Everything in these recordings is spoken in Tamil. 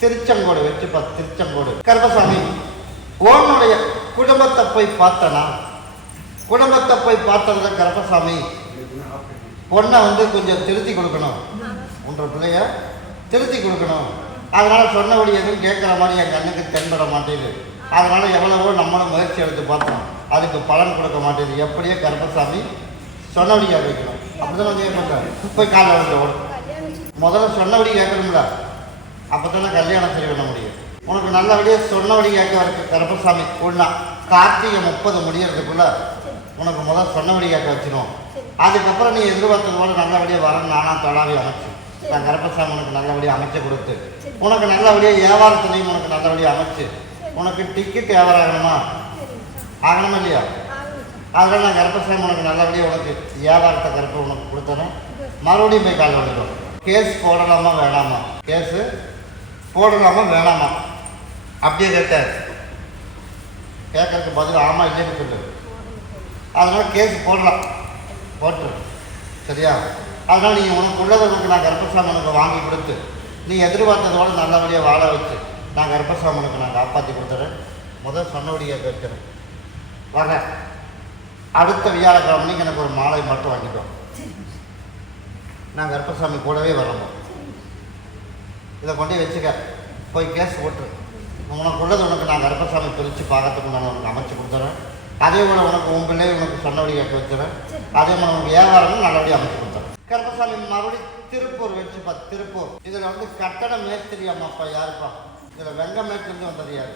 திருச்செங்கோடு வச்சுப்பா. திருச்செங்கோடு கருப்பசாமி, உன்னுடைய குடும்பத்தை போய் பார்த்தனா? குடும்பத்தை போய் பார்த்ததுல கருப்பசாமி பொண்ணை வந்து கொஞ்சம் திருத்தி கொடுக்கணும், உன்ற பிள்ளைய திருத்தி கொடுக்கணும். அதனால சொன்னபடி எதுவும் கேட்குற மாதிரி என் கண்ணுக்கு தென்பட மாட்டேங்குது. அதனால எவ்வளவோ நம்மளும் முயற்சி எடுத்து பார்த்தோம், அதுக்கு பலன் கொடுக்க மாட்டேங்குது. எப்படியே கருப்பசாமி சொன்னபடி கேட்கணும். அப்படிதான் கேட்கக்கூடாது. போய் காலைல வந்து ஓடும். முதல்ல சொன்னபடி கேட்கணும்ல, அப்போ தானே கல்யாணம் சரி பண்ண முடியும். உனக்கு நல்லபடியாக சொன்னபடி கேட்க வரைக்கும் கருப்பசாமி ஒன்றா கார்த்திகை 30 முடியறதுக்குள்ள உனக்கு முதல் சொன்னபடி கேட்க வச்சிடும். அதுக்கப்புறம் நீ எதிர்பார்த்தது போல நல்லபடியாக வரணும். நானாக தொழாவே அமைச்சு நான் கருப்பசாமி உனக்கு நல்லபடியாக அமைச்சு கொடுத்து, உனக்கு நல்லபடியாக வியாபாரத்துலையும் உனக்கு நல்லபடியாக அமைச்சு, உனக்கு டிக்கெட் வியாபாரம் ஆகணுமா? ஆகணுமா இல்லையா? அதனால் நான் கருப்பசாமி உனக்கு நல்லபடியாக உனக்கு வியாபாரத்தை கருப்பை உனக்கு கொடுத்தேன். மறுபடியும் போய் காலையில் வந்துடும். கேஸ் போடலாமா வேணாமா? கேஸு போடலாமா வேணாமா? அப்படியே கேட்டார். கேட்கறதுக்கு பதில் ஆமாம் இல்லைன்னு சொல்லு. அதனால் கேஸ் போடலாம், போட்டுரு. சரியா? அதனால் நீ உனக்கு உள்ளதற்கு நான் கருப்பசாமி உனக்கு வாங்கி கொடுத்து, நீ எதிர்பார்த்ததோடு நல்லபடியாக வாழ வச்சு நான் கருப்பசாமி உனக்கு நான் காப்பாற்றி கொடுத்துறேன். முதல் சொன்னபடியாக கேட்குறேன். வர அடுத்த வியாழக்கிழமைக்கு எனக்கு ஒரு மாலை மட்டும் வாங்கிட்டோம். நான் கருப்பசாமி கூடவே வரணும். இதை கொண்டு வச்சுக்க, போய் கேஸ் போட்டு உனக்கு உள்ளது உனக்கு நான் கருப்பசாமி பிரித்து பார்க்கறதுக்கு நான் உனக்கு அமைச்சு கொடுத்துறேன். அதே போல் உனக்கு உன் பிள்ளையை உனக்கு சொன்னபடி கேட்க வச்சுறேன். அதே போல் உனக்கு வியாபாரமும் நல்லபடியாக அமைச்சு கொடுத்துறேன். கருப்பசாமி மறுபடியும் திருப்பூர் வச்சுப்பா. திருப்பூர் இதில் வந்து கட்டட மேஸ்திரி அம்மாப்பா யாருப்பா? இதில் வெங்க மேட்டிலிருந்து வந்தது யாரு?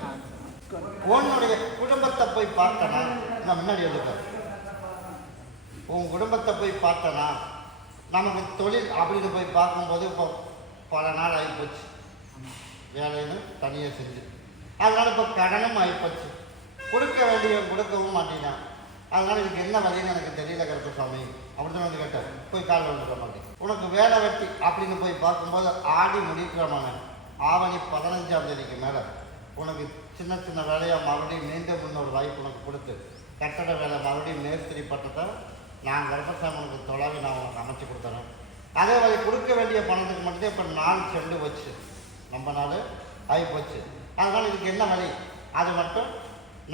உன்னுடைய குடும்பத்தை போய் பார்த்தனா? நான் முன்னாடி எழுதுறேன். உன் குடும்பத்தை போய் பார்த்தனா? நமக்கு தொழில் அப்படின்னு போய் பார்க்கும்போது இப்போ பல நாள் ஆகிப்போச்சு. வேலைன்னு தனியாக செஞ்சு அதனால் இப்போ கடனும் ஆகிப்போச்சு. கொடுக்க வேண்டிய கொடுக்கவும் மாட்டேங்கான். அதனால் இதுக்கு என்ன வழின்னு எனக்கு தெரியல கருப்பசாமி. அப்படி தான் வந்து கேட்டேன். போய் கால் வந்துடுற மாதிரி உனக்கு வேலை வெட்டி அப்படின்னு போய் பார்க்கும்போது ஆடி முடிக்கிறமான ஆவணி 15ஆம் தேதிக்கு மேலே உனக்கு சின்ன சின்ன வேலையாக மறுபடியும் மீண்டும் இன்னொரு வாய்ப்பு உனக்கு கொடுத்து கட்டட வேலை மறுபடியும் மேஸ்திரி பட்டத்தை நான் கருப்பசாமி உனக்கு தொலைவி நான் உனக்கு அமைச்சு கொடுத்துறேன். அதே மாதிரி கொடுக்க வேண்டிய பணத்துக்கு மட்டும் இப்போ நாள் சென்று வச்சு நம்ம நாள் ஆகி போச்சு. அதனால் இதுக்கு என்ன வழி? அது மட்டும்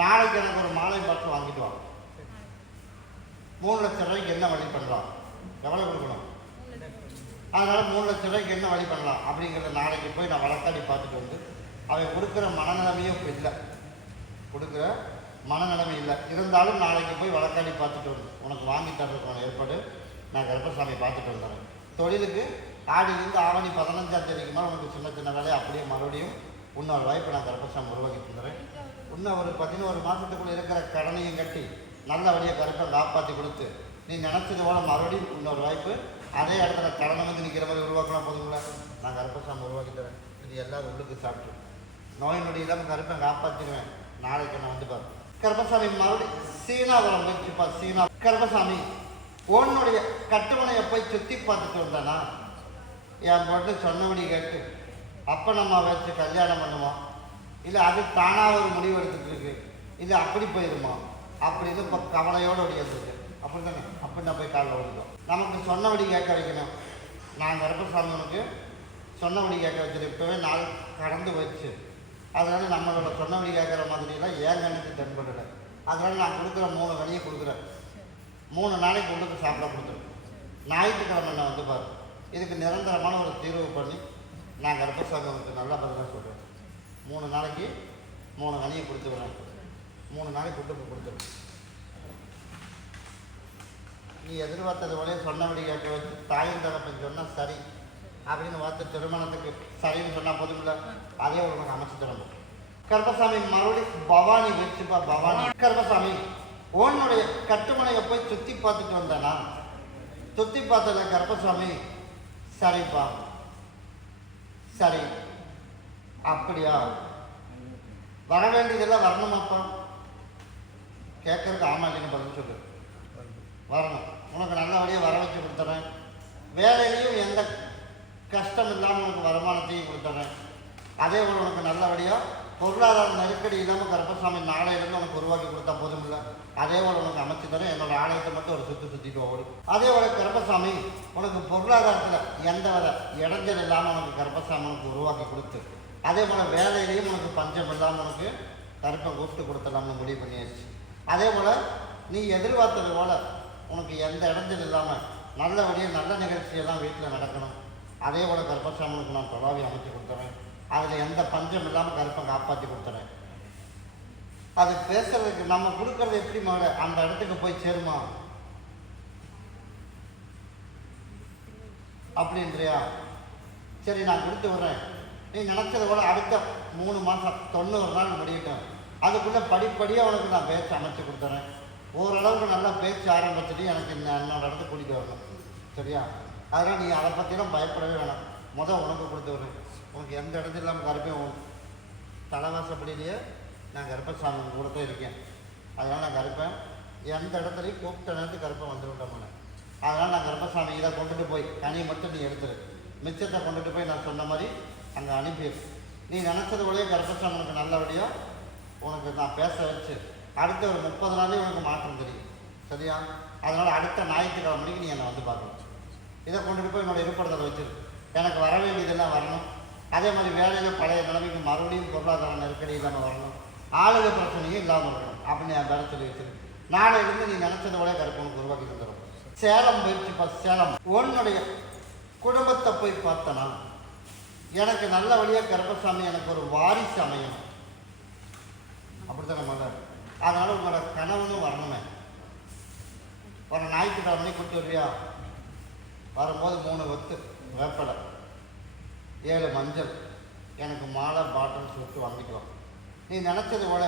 நாளைக்கு எனக்கு ஒரு மாலை மட்டும் வாங்கிட்டு வாங்க. 3 லட்சம் ரூபாய்க்கு என்ன வழி பண்ணலாம்? எவ்வளோ கொடுக்கணும்? அதனால் 3 லட்சம் ரூபாய்க்கு என்ன வழி பண்ணலாம் அப்படிங்கிறத நாளைக்கு போய் நான் வழக்காடி பார்த்துட்டு வந்து அவன் கொடுக்குற மனநிலைமையும் இப்போ இல்லை, கொடுக்குற மனநிலைமை இல்லை. இருந்தாலும் நாளைக்கு போய் வழக்காடி பார்த்துட்டு வந்து உனக்கு வாங்கி தர்றதுக்கான ஏற்பாடு நான் கருப்பசாமி பார்த்துட்டு வந்துடுறேன். தொழிலுக்கு ஆடியிலேருந்து ஆவணி 15ஆம் தேதிக்கு மேலே உனக்கு சின்ன சின்ன வேலையை அப்படியே மறுபடியும் இன்னொரு வாய்ப்பு நான் கருப்பசாமி உருவாக்கி தந்துடுறேன். இன்னும் ஒரு 11 மாதத்துக்குள்ளே இருக்கிற கடனையும் கட்டி நல்லபடியாக கருப்பை காப்பாற்றி கொடுத்து நீ நினச்சது போல மறுபடியும் இன்னொரு வாய்ப்பு அதே இடத்துல கடனை வந்து நிற்கிற மாதிரி உருவாக்கினா போதுங்களா? நான் கருப்பசாமி உருவாக்கி தரேன். இது எல்லாரும் உள்ளுக்கு சாப்பிட்டு நோய் நொடி இல்லாமல் கருப்பை காப்பாற்றிடுவேன். நாளைக்கு நான் வந்து பார்ப்பேன். கருப்பசாமி மறுபடியும் சீனாபுரம் போயிடுச்சுப்பா. சீனா கருப்பசாமி உன்னுடைய கட்டுமனையை போய் சுற்றி பார்த்துட்டு வந்தானா? என் பொண்ணு சொன்னபடி கேட்டு அப்போ நம்ம வச்சு கல்யாணம் பண்ணுவோம், இல்லை அது தானாக ஒரு முடிவு எடுத்துகிட்டு இருக்கு, இல்லை அப்படி போயிடுமா அப்படின்னு இப்போ கவலையோடு ஓடியாந்துருக்கு. அப்படி தானே? அப்படி நான் போய் காலில் ஓடிட்டோம். நமக்கு சொன்னபடி கேட்க வைக்கணும். நான் கருப்பசாமி உனக்கு சொன்னபடி கேட்க வச்சுட்டு இப்போவே நாள் கடந்து போயிடுச்சு. அதனால நம்மளோட சொன்னபடி கேட்குற மாதிரிலாம் ஏன் கண்ணுக்கு தென்படலை. அதனால நான் கொடுக்குற 3 கனியை கொடுக்குறேன். 3 நாளைக்கு உள்ளுக்கு சாப்பிட கொடுத்துருவேன். ஞாயிற்றுக்கிழமை நான் வந்து பாரு. இதுக்கு நிரந்தரமான ஒரு தீர்வு பண்ணி நான் கருப்பசாமி உனக்கு நல்லா பதிலாக சொல்கிறேன். 3 நாளைக்கு 3 கனியை கொடுத்துக்கிறேன். 3 நாளைக்கு உள்ளுக்கு கொடுத்துருவேன். நீ எதிர்பார்த்தது போலே சொன்னபடி கேட்க வச்சு தாயின் தரப்பன் சொன்னால் சரி அப்படின்னு பார்த்து திருமணத்துக்கு சரின்னு சொன்னால் போதுமில்ல, அதே உனக்கு அமைச்சு தரணும். கருப்பசாமி மறுபடியும் பவானி வச்சுப்பா. பவானி கருப்பசாமி உன்னுடைய கட்டுமனையை போய் சுற்றி பார்த்துட்டு வந்தானா? சுற்றி பார்த்தல கருப்பசாமி சரிப்பா சரி அப்படியா? வர வேண்டியதெல்லாம் வரணுமாப்பா? கேட்கறதுக்கு ஆமா இல்லைன்னு பதில் சொல்லு. வரணும். உனக்கு நல்லபடியாக வர வச்சு கொடுத்துறேன். வேலையிலையும் எந்த கஷ்டம் இல்லாமல் உனக்கு வருமானத்தையும் கொடுத்துறேன். அதே போல் உனக்கு நல்லபடியாக பொருளாதார நெருக்கடி இல்லாமல் கருப்பசாமி நாளையிலேருந்து உனக்கு உருவாக்கி கொடுத்தா போதும் இல்லை, அதே போல் உனக்கு அமைச்சு தரேன். என்னோட ஆலயத்தை மட்டும் ஒரு சுற்றிட்டு ஓடும். அதே போல் கருப்பசாமி உனக்கு பொருளாதாரத்தில் எந்த வித இடைஞ்சல் இல்லாமல் உனக்கு கருப்பசாமி உனக்கு உருவாக்கி கொடுத்து அதே போல் வேலையிலையும் உனக்கு பஞ்சம் இல்லாமல் உனக்கு கருப்பை கூப்பிட்டு கொடுத்துடலாம்னு முடிவு பண்ணியாச்சு. அதே போல் நீ எதிர்பார்த்தது போல் உனக்கு எந்த இடத்துல இல்லாமல் நல்லபடியாக நல்ல நிகழ்ச்சியெல்லாம் வீட்டில் நடக்கணும். அதே போல் கருப்பசாமனுக்கு நான் தொழாவி அமைச்சு கொடுத்துறேன். அதில் எந்த பஞ்சம் இல்லாமல் கருப்பை காப்பாற்றி கொடுத்துறேன். அது பேசுறதுக்கு நம்ம கொடுக்கறது எப்படி மகள அந்த இடத்துக்கு போய் சேருமா அப்படின்றியா? சரி நான் கொடுத்து விட்றேன். நீ நினச்சது போல் அடுத்த 3 மாதம் 90 நாள் முடியட்டும். அதுக்குள்ளே படிப்படியாக உனக்கு நான் பேச்சு அமைச்சு கொடுத்துறேன். ஓரளவுக்கு நல்லா பேச்சு ஆரம்பிச்சுட்டு எனக்கு என்னோட இடத்துக்கு கூட்டிகிட்டு வரணும். சரியா? அதனால் நீ அதை பற்றிலாம் பயப்படவே வேணாம். உனக்கு கொடுத்து விட்றேன். உனக்கு எந்த இடத்துல இல்லாமல் கருப்பேன் தலைவாசப்படியிலேயே நான் கருப்பசாமி கூட தான் இருக்கேன். அதனால் நான் கருப்பேன் எந்த இடத்துலையும் கூப்பிட்ட நேரத்துக்கு கருப்பை வந்துவிட்டோம்னு. அதனால் நான் கருப்பசாமி இதை கொண்டுட்டு போய் கனி மட்டும் நீ எடுத்துரு. மிச்சத்தை கொண்டுட்டு போய் நான் சொன்ன மாதிரி அங்கே அனுப்பிடு. நீ நினச்சது போலயே கருப்பசாமனுக்கு நல்லபடியாக உனக்கு நான் பேச வச்சு அடுத்த ஒரு 30 நாளே உனக்கு மாற்றம் தெரியும். சரியா? அதனால் அடுத்த ஞாயிற்றுக்கிழமை மணிக்கு நீ என்னை வந்து பார்க்கணும். இதை கொண்டுட்டு போய் என்னோடய இருப்படத்தில் வச்சிரு. எனக்கு வர வேண்டியதெல்லாம் வரணும். அதே மாதிரி வேலையில் பழைய நிலைமைக்கு மறுபடியும் பொருளாதார நெருக்கடி இல்லாமல் வரணும். ஆளுக பிரச்சனையும் இல்லாமல் இருக்கணும் அப்படின்னு என் பேர சொல்லி வச்சிரு. நாளையிலிருந்து நீ நினச்சத போல கருப்பனுக்கு உருவாக்கி தந்துடும். சேலம் போயிடுச்சுப்பா. சேலம் உன்னுடைய குடும்பத்தை போய் பார்த்தனா எனக்கு நல்ல வழியாக கருப்பசாமி எனக்கு ஒரு வாரிசு அமையணும். அப்படித்தானே மகள்? அதனால் உங்களோட கணவனும் வரணுமே. ஒரு ஞாயிற்றுக்கிழமை கூட்டு வருவியா? வரும்போது 3 வத்து வேப்பலை 7 மஞ்சள் எனக்கு மாலை பாட்டில் சுட்டு வாங்கிக்கலாம். நீ நினச்சது போல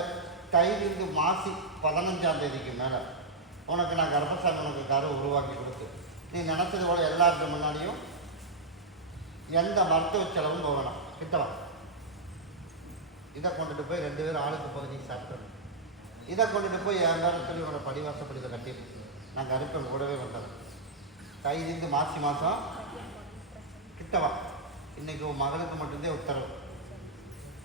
தைலிருந்து மாசி 15ஆம் தேதிக்கு மேலே உனக்கு நான் கர்ப்பசாமி உனக்கு கரு உருவாக்கி கொடுத்து நீ நினச்சது போல எல்லாருக்கும் முன்னாடியும் எந்த மருத்துவ செலவும் போகணும். கிட்டலாம் இதை கொண்டுட்டு போய் 2 பேர் ஆளுக்கு பகுதி சாப்பிடணும். இதை கொண்டுட்டு போய் என் பேர சொல்லி உன்னோட படிவாசப்படி இதை கட்டிடும். நான் கருப்பன் கூடவே வந்தேன். தைலிருந்து மாசி மாதம் கிட்டவா. இன்றைக்கி உன் மகளுக்கு மட்டும்தான் உத்தரவு.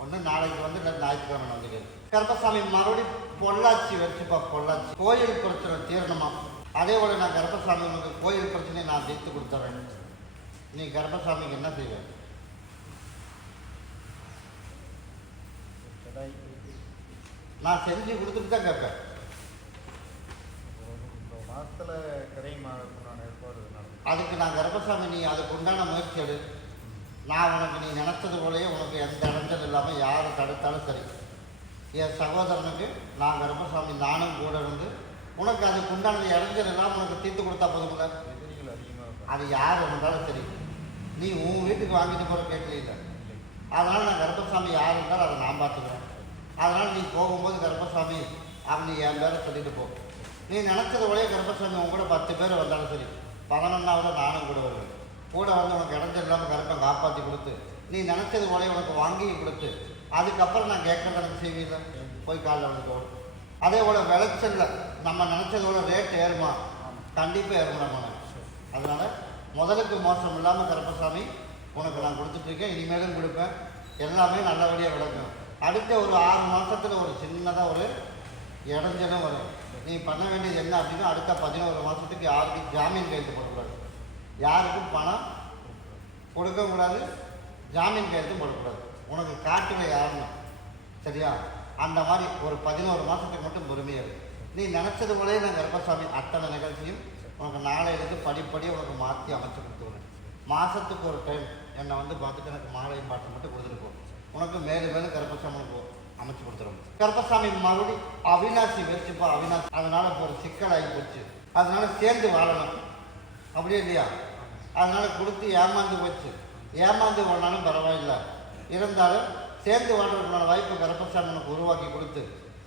ஒன்று நாளைக்கு வந்து ஞாயிற்றுக்கிழமை வந்துடு. கருப்பசாமி மறுபடியும் பொள்ளாச்சி வச்சுப்பா. பொள்ளாச்சி கோயில் பிரச்சனை தீரணுமா. அதே போல் நான் கருப்பசாமி உனக்கு கோயில் பிரச்சனையை நான் தீர்த்து கொடுத்துறேன். நீ கருப்பசாமிக்கு என்ன செய்வேன்? நான் செஞ்சு கொடுத்துட்டு தான் கேட்பேன். அதுக்கு நான் கருப்பசாமி நீ அதுக்கு உண்டான முயற்சி எடு. நான் உனக்கு நீ நினச்சது போலயே உனக்கு எந்த இடஞ்சல் இல்லாமல் யார் தடுத்தாலும் சரி. என் சகோதரனுக்கு நான் கருப்பசாமி நானும் கூட இருந்து உனக்கு அதுக்கு உண்டானது இடைஞ்சல் இல்லாமல் உனக்கு தீர்த்து கொடுத்தா போதும்ல. அது யார் இருந்தாலும் சரி. நீ உன் வீட்டுக்கு வாங்கிட்டு போகிற கேட்கல. அதனால் நான் கருப்பசாமி யார் இருந்தாலும் அதை நான் பார்த்துக்கிறேன். அதனால் நீ போகும்போது கருப்பசாமி அவன் என் பேரை சொல்லிட்டு போ. நீ நினச்சது போலயே கருப்பசாமி உன் கூட 10 பேர் வந்தாலும் சரி. 11ஆவது நானும் கூட வருவேன். கூட வந்து உனக்கு இடைஞ்சல் இல்லாமல் கருப்பை காப்பாற்றி கொடுத்து நீ நினச்சது போலயே உனக்கு வாங்கி கொடுத்து அதுக்கப்புறம் நான் கேட்கறது எனக்கு செய்வீங்க. போய் காலில் வந்து போடும். அதே போல் விளைச்சலில் நம்ம நினச்சதோட ரேட் ஏறுமா? கண்டிப்பாக ஏறுமா. அதனால் முதலுக்கு மோசம் இல்லாமல் கருப்பசாமி உனக்கு நான் கொடுத்துட்ருக்கேன். இனிமேலும் கொடுப்பேன். எல்லாமே நல்லபடியாக விளக்கும். அடுத்த ஒரு 6 மாதத்தில் ஒரு சின்னதாக ஒரு இடைஞ்சலும் வரும். நீ பண்ண வேண்டியது என்ன அப்படின்னா அடுத்த 11 மாதத்துக்கு யாருக்கும் ஜாமீன் கையெழுத்து போடக்கூடாது. யாருக்கும் பணம் கொடுக்கக்கூடாது. ஜாமீன் கையெழுத்தும் போடக்கூடாது. உனக்கு காட்டில் யாருன்னா சரியா? அந்த மாதிரி ஒரு 11 மாதத்துக்கு மட்டும் பொறுமையாக இருக்கு. நீ நினச்சது போலயே நான் கருப்பசாமி அத்தனை நிகழ்ச்சியும் உனக்கு நாளையிலேருந்து படிப்படியாக உனக்கு மாற்றி அமைச்சு கொடுத்துருவேன். மாதத்துக்கு ஒரு டைம் என்னை வந்து பார்த்துட்டு எனக்கு மாலையும் பாட்டு மட்டும் கொடுத்துட்டு போ. உனக்கு மேலும் மேலும் கருப்பசாமி உனக்கு அமைச்சு கொடுத்துருவோம். கருப்பசாமி மறுபடியும் அவினாசி வச்சுப்பா. அவினாசி அதனால் இப்போ ஒரு சிக்கலாகி போச்சு. அதனால சேர்ந்து வாழணும். அப்படியே இல்லையா? அதனால் கொடுத்து ஏமாந்து போச்சு. ஏமாந்து வாழாலும் பரவாயில்லை. இருந்தாலும் சேர்ந்து வாழ்றதுக்கான வாய்ப்பு கருப்பசாமி உனக்கு உருவாக்கி கொடுத்து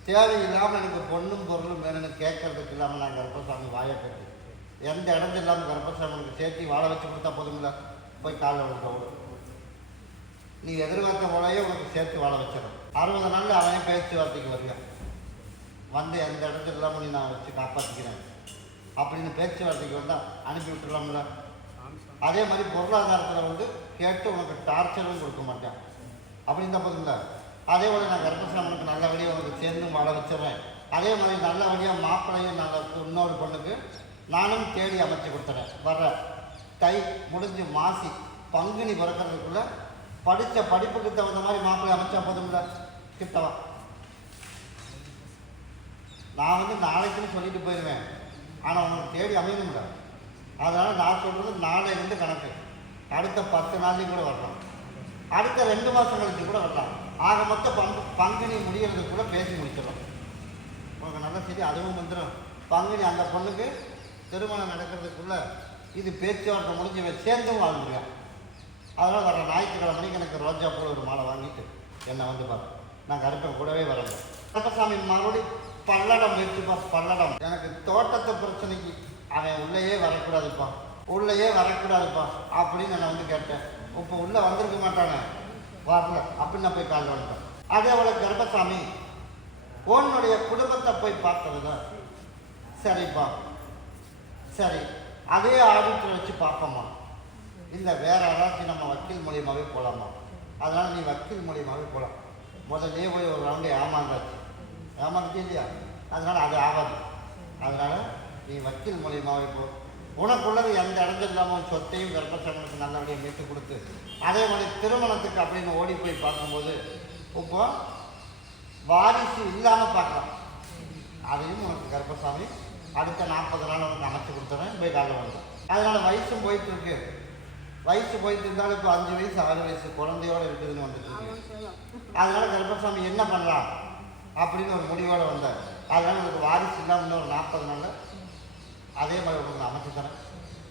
தேவையில்லாமல் எனக்கு பொண்ணும் பொருளும் வேணும்னு கேட்கறதுக்கு இல்லாமல் நான் கருப்பசாமி வாயை கட்டு எந்த இடத்துல இல்லாமல் கருப்பசாமி உனக்கு சேர்த்து வாழ வச்சு கொடுத்தா போதுமில்ல. போய் காலில் விழுக்க நீ எதிர்பார்த்த போலயே உனக்கு சேர்த்து வாழ வச்சிடும். 60 நாளில் அவனே பேச்சுவார்த்தைக்கு வருவேன். வந்து எந்த இடத்துல இல்லாமல் நீ நான் வச்சு காப்பாற்றிக்கிறேன் அப்படின்னு பேச்சுவார்த்தைக்கு வந்தால் அனுப்பி விட்டுடலாம்ல. அதே மாதிரி பொருளாதாரத்தில் வந்து கேட்டு உனக்கு டார்ச்சரும் கொடுக்க மாட்டேன் அப்படின்னு தான் போதுங்களா. அதே போல் நான் கருப்பசாமனுக்கு நல்லபடியாக உனக்கு சேர்ந்தும் வாழ வச்சிடுறேன். அதே மாதிரி நல்லபடியாக மாப்பிள்ளையும் நான் இன்னொரு பொண்ணுக்கு நானும் தேடி அமைச்சு கொடுத்துறேன். வர்ற தை முடிஞ்சு மாசி பங்குனி பிறக்கிறதுக்குள்ளே படித்த படிப்புக்கு தகுந்த மாதிரி மாப்பிள்ளை அமைச்சா போதும்ல, கிட்டவா. நான் வந்து நாளைக்குன்னு சொல்லிட்டு போயிடுவேன், ஆனால் உங்களுக்கு தேடி அமையணும்ல. அதனால் நான் சொல்கிறது நாளையிலேருந்து கணக்கு, அடுத்த 10 நாளைக்கு கூட வரலாம், அடுத்த 2 மாதம் கழிச்சு கூட வரலாம். ஆக மொத்த பங்குனி முடிகிறது கூட பேசி முடிச்சிடலாம். உங்களுக்கு நல்ல செய்தி அதுவும் வந்துடும். பங்குனி அந்த பொண்ணுக்கு திருமணம் நடக்கிறதுக்குள்ளே இது பேச்சுவார்த்தை முடிஞ்சு சேர்ந்தும் வாழ முடியும். அதனால் வர ஞாயிற்றுக்கிழமைக்கு எனக்கு ரோஜா பூ ஒரு மாலை வாங்கிட்டு என்னை வந்து பார்த்து நான் கருப்பேன் கூடவே வரேன். கருப்பசாமி மறுபடியும் பல்லடம் வச்சுப்பா, பல்லடம். எனக்கு தோட்டத்தை பிரச்சனைக்கு அவன் உள்ளேயே வரக்கூடாதுப்பா, உள்ளேயே வரக்கூடாதுப்பா அப்படின்னு நான் வந்து கேட்டேன். இப்போ உள்ளே வந்திருக்க மாட்டானே, வரல அப்படின்னு நான் போய் கால் வந்துட்டேன். அதே போல் கருப்பசாமி உன்னுடைய குடும்பத்தை போய் பார்த்ததுல சரிப்பா, சரி அதே ஆடிட்டர் வச்சு பார்ப்போம்மா, இல்லை வேறு யாராச்சும் நம்ம வக்கீல் மூலியமாகவே போகலாமா? அதனால் நீ வக்கீல் மூலியமாகவே போகலாம். முதல்லே போய் ஒரு ரவுண்டு ஏமாந்துச்சு இல்லையா? அதனால் அது ஆகாது. அதனால் நீ வக்கீல் மூலியமாகவே போ. உனக்குள்ளது எந்த இடத்துல இல்லாமல் சொத்தையும் கர்ப்பசாமிக்கு நல்லபடியாக மீட்டு கொடுத்து அதே மாதிரி திருமணத்துக்கு அப்படின்னு ஓடி போய் பார்க்கும்போது இப்போ வாரிசு இல்லாமல் பார்க்கலாம். அதையும் உனக்கு கர்ப்பசாமி அடுத்த 40 நாள் உனக்கு அமைச்சு கொடுத்துறேன், போய் காலையில் வந்தேன். அதனால் வயசும் போயிட்டுருக்கு. வயசு போயிட்டு இருந்தாலும் இப்போ 5 வயசு 6 வயசு குழந்தையோடு இருக்குதுன்னு வந்துட்டு. அதனால் கருப்பசாமி என்ன பண்ணலாம் அப்படின்னு ஒரு முடிவோடு வந்தார். அதனால் உங்களுக்கு வாரிசு இல்லாமல் இன்னொரு 40 நாளில் அதே மாதிரி உங்களுக்கு அமைச்சு தரேன்.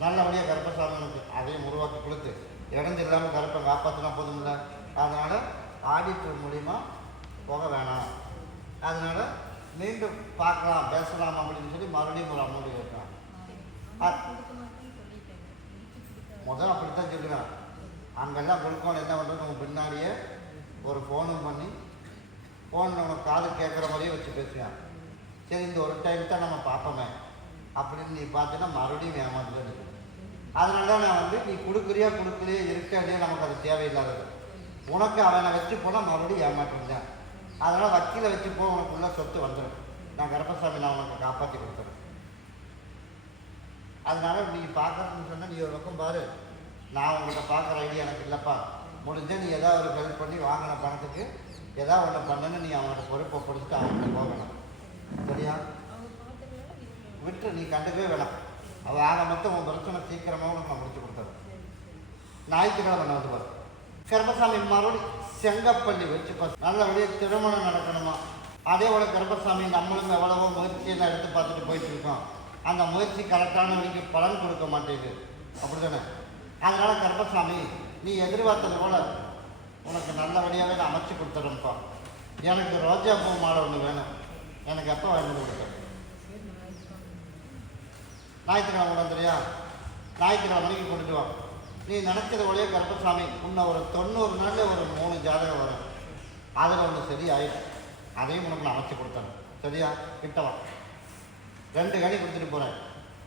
நல்லபடியாக கருப்பசாமி எனக்கு அதையும் உருவாக்கி கொடுத்து இடைஞ்சு இல்லாமல் கருப்பை காப்பாற்றினா போதும் இல்லை. அதனால் ஆடிட்டர் மூலிமா போக வேணாம், அதனால் மீண்டும் பார்க்கலாம் பேசலாம் அப்படின்னு சொல்லி மறுபடியும் ஒரு அமௌண்ட் கேட்கலாம். முதல்ல அப்படித்தான் சொல்லுவேன். அங்கெல்லாம் கொடுக்கணும் என்ன பண்ணுறது, நம்ம பின்னாடியே ஒரு ஃபோனும் பண்ணி ஃபோனில் உனக்கு காது கேட்குற மாதிரியே வச்சு பேசுவேன். சரி இந்த ஒரு டைம் தான் நம்ம பார்ப்போமே அப்படின்னு நீ பார்த்தீங்கன்னா மறுபடியும் ஏமாந்துட்டு இருக்குது. அதனால தான் நான் வந்து நீ கொடுக்குறியா கொடுக்கலையே இருக்கானே நமக்கு அது தேவையில்லாதது. உனக்கு அவனை வச்சு போனால் மறுபடியும் ஏமாற்றிருந்தேன். அதனால் வக்கீலை வச்சு போ, உனக்குள்ள சொத்து வந்துடும். நான் கருப்பசாமி நான் உனக்கு காப்பாற்றி கொடுத்துறேன். அதனால் நீ பார்க்கறதுன்னு சொன்னால் நீ ஒரு பக்கம் பாரு, நான் உங்கள்கிட்ட பார்க்குற ஐடியா எனக்கு இல்லைப்பா, முடிஞ்சால் நீ ஏதாவது ஒரு ஹெல்ப் பண்ணி வாங்கின பணத்துக்கு ஏதாவது ஒன்று பண்ணுன்னு நீ அவனோட பொறுப்பை கொடுத்துட்டு அவன்கிட்ட போகணும். சரியா? விட்டு நீ கண்டுக்கவே வேணாம். அவள் ஆக மொத்தம் உன் பிரச்சனை சீக்கிரமாக உனக்கு நான் முடிச்சு கொடுத்துறேன். ஞாயிற்றுக்கிழமை நான் வந்து பாரு. கருப்பசாமி மறுபடியும் செங்கப்பள்ளி வச்சு நல்லபடியாக திருமணம் நடக்கணுமா? அதே போல் கருப்பசாமி நம்மளும் எவ்வளவோ முயற்சியெல்லாம் எடுத்து பார்த்துட்டு போயிட்டு இருக்கோம். அந்த முயற்சி கரெக்டான வழிக்கு பலன் கொடுக்க மாட்டேங்குது, அப்படி தானே? அதனால் கருப்பசாமி நீ எதிர்பார்த்தது போல் உனக்கு நல்லபடியாகவே நான் அமைச்சு கொடுத்துறேன்ப்பா. எனக்கு ரோஜா பூ மாலை ஒன்று வேணும், எனக்கு எப்போ வாங்கி கொடுத்தேன்? ஞாயிற்றுக்கிழமை கூட தெரியா? ஞாயிற்றுக்கிழமை மணிக்கு கொண்டுட்டு வா. நீ நினச்சது ஒரே கருப்பசாமி இன்னும் ஒரு 90 நாளில் ஒரு 3 ஜாதகம் வரும். அதில் ஒன்று சரி ஆயிடும், அதையும் உனக்கு நான் அமைச்சு கொடுத்தேன். சரியா? கிட்டவா 2 கனி கொடுத்துட்டு போகிறேன்.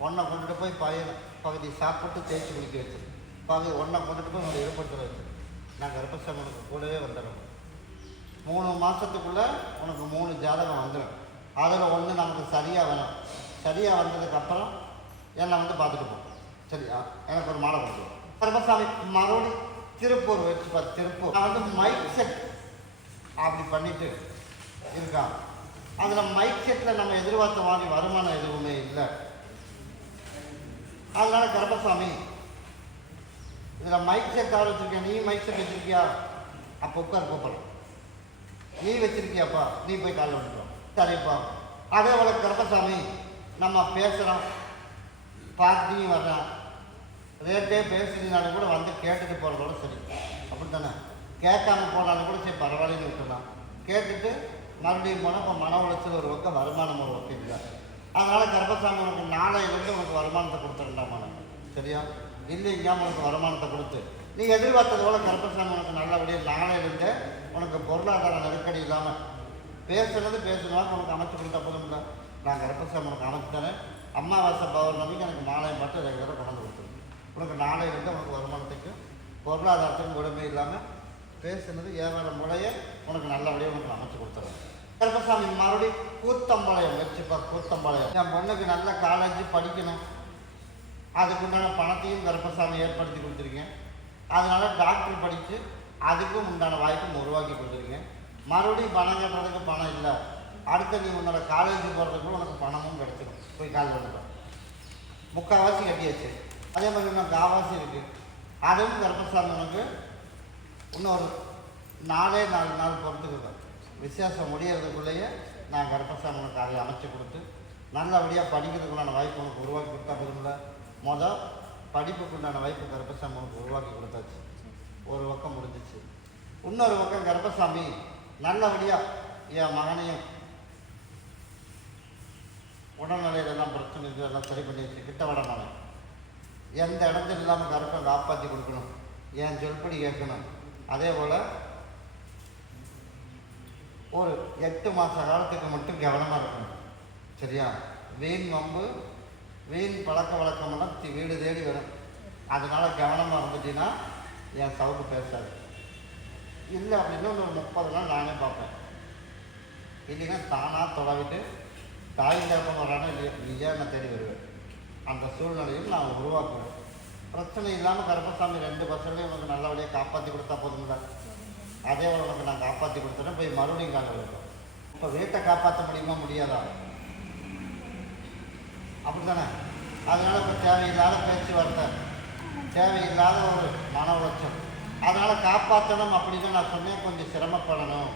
ஒன்றை கொண்டுட்டு போய் பகுதி சாப்பிட்டு தேய்ச்சி குளிக்க வச்சு ஒன்றை கொண்டுட்டு போய் உன்னோட இருப்பத்தில் வச்சு நான் கருப்பசாமி உனக்கு கூடவே வந்துடுறேன். 3 மாதத்துக்குள்ளே உனக்கு 3 ஜாதகம் வந்துடும். அதில் ஒன்று நமக்கு சரியாக வேணும். சரியாக வந்ததுக்கப்புறம் என்னை வந்து பார்த்துட்டு போ. சரியா? எனக்கு ஒரு மாலை கொடுத்துருவோம். கருப்பசாமி மறுபடியும் திருப்பூர் வச்சு பார்த்து திருப்பூர் நான் வந்து மைக் செட் அப்படி பண்ணிட்டு இருக்கான். அதில் மைக் செட்டில் நம்ம எதிர்பார்த்த மாதிரி வருமானம் எதுவுமே இல்லை. அதனால கருப்பசாமி இதில் மைக் செட் ஆள் வச்சுருக்கேன், நீ மைக் செட் வச்சுருக்கியா? அப்போ உட்கார் கூப்பிட்றோம். நீ வச்சுருக்கியாப்பா, நீ போய் காலையில் வந்துடுவோம். சரிப்பா. அதே போல் கருப்பசாமி நம்ம பேசுகிறோம், பார்ட்டியும் வர்றான், ரேட்டே பேசுறதுனாலும் கூட வந்து கேட்டுட்டு போகிறதோட சரி, அப்படி தானே? கேட்காம போனாலும் கூட சரி பரவாயில்லன்னு விட்டுலாம். கேட்டுட்டு மறுபடியும் போனால் இப்போ மன உளைச்சல் ஒரு பக்கம், வருமானம் ஒரு பக்கம் இல்லை. அதனால் கருப்பசாமி உனக்கு நாளையிலேருந்து உனக்கு வருமானத்தை கொடுத்துருண்டாமான. சரியா? இல்லைங்க உனக்கு வருமானத்தை கொடுத்து நீ எதிர்பார்த்தது போல் கருப்பசாமி உனக்கு நல்லபடியாக நாளையிலேருந்து உனக்கு பொருளாதார நெருக்கடி இல்லாமல் பேசுனவாங்க உனக்கு அமைச்சு கொடுத்தா போதும் இல்லை. நான் கருப்பசாமி உனக்கு அமைச்சு தரேன். அமாவாசை பௌர்ணமிக்கு எனக்கு மாலை மட்டும் ரெகுலராக கொண்டு கொடுத்துருவேன். உனக்கு நாளையிலேருந்து உனக்கு வருமானத்துக்கு பொருளாதாரத்துக்கும் கொடுமை இல்லாமல் பேசுனது வியாபாரம் முறையே உனக்கு நல்லபடியாக உனக்கு அமைச்சு கொடுத்துருவேன். கருப்பசாமி மறுபடியும் கூத்தம்பாளையம் வச்சுப்பா. கூத்தம்பாளையம் என் பொண்ணுக்கு நல்ல காலேஜ் படிக்கணும், அதுக்குண்டான பணத்தையும் கருப்பசாமி ஏற்படுத்தி கொடுத்துருக்கேன். அதனால் டாக்டர் படித்து அதுக்கும் உண்டான வாய்ப்பும் உருவாக்கி கொடுத்துருங்க. மறுபடியும் பணம் கட்டுறதுக்கு பணம் இல்லை, அடுத்த நீ உன்னோட காலேஜுக்கு போகிறதுக்குள்ள உனக்கு பணமும் கிடச்சிடும். போய் கால் வந்துடும். முக்கால்வாசி கட்டியாச்சு. அதே மாதிரி இன்னும் காவாசி இருக்குது. அதுவும் கர்ப்பசாமி உனக்கு இன்னொரு 4 நாள் பொறுத்துக்குவேன். விசேஷம் முடியறதுக்குள்ளேயே நான் கர்ப்பசாமி உனக்கு அதை அமைச்சு கொடுத்து நல்லபடியாக படிக்கிறதுக்குள்ளான வாய்ப்பு உனக்கு உருவாக்கி கொடுத்தா போதும்ல. படிப்புக்குண்டான வாய்ப்பு கர்ப்பசாமி உனக்கு உருவாக்கி கொடுத்தாச்சு. ஒரு பக்கம் முடிஞ்சிச்சு. இன்னொரு பக்கம் கர்ப்பசாமி நல்லபடியாக என் மகனையும் உடல்நிலையிலெல்லாம் பிரச்சனை இதெல்லாம் சரி பண்ணி வச்சு கிட்ட விடணும். எந்த இடத்துல இல்லாமல் கருப்பை காப்பாற்றி கொடுக்கணும், என் சொல்படி கேட்கணும். அதே போல் ஒரு 8 மாத காலத்துக்கு மட்டும் கவனமாக இருக்கணும். சரியா? வீண் வம்பு வீண் பழக்க வழக்கமெல்லாம் வீடு தேடி வரும். அதனால் கவனமாக இருந்துச்சுன்னா என் சவுக்கு பேசாது. இல்லை அப்படின்னா ஒரு 30 நாள் நானே பார்ப்பேன். இல்லைன்னா தானாக தொலைவிட்டு தாய் கர்ப்பம் வரானோ இல்லையா நீயா நான் தேடி வருவேன். அந்த சூழ்நிலையும் நான் உருவாக்குவேன். பிரச்சனை இல்லாமல் கர்ப்பசாமி 2 பசங்களையும் உனக்கு நல்லபடியாக காப்பாற்றி கொடுத்தா போதும்ல. அதே உனக்கு நான் காப்பாற்றி கொடுத்துட்டேன். போய் மறுபடியும் கால வைப்பேன். இப்போ வீட்டை காப்பாற்ற முடியுமா முடியாதா? அப்படி தானே? அதனால் இப்போ தேவையில்லாத பேச்சுவார்த்தை, தேவையில்லாத ஒரு மன உளைச்சல். அதனால் காப்பாற்றணும் அப்படின்னு நான் சொன்னேன். கொஞ்சம் சிரமப்படணும்.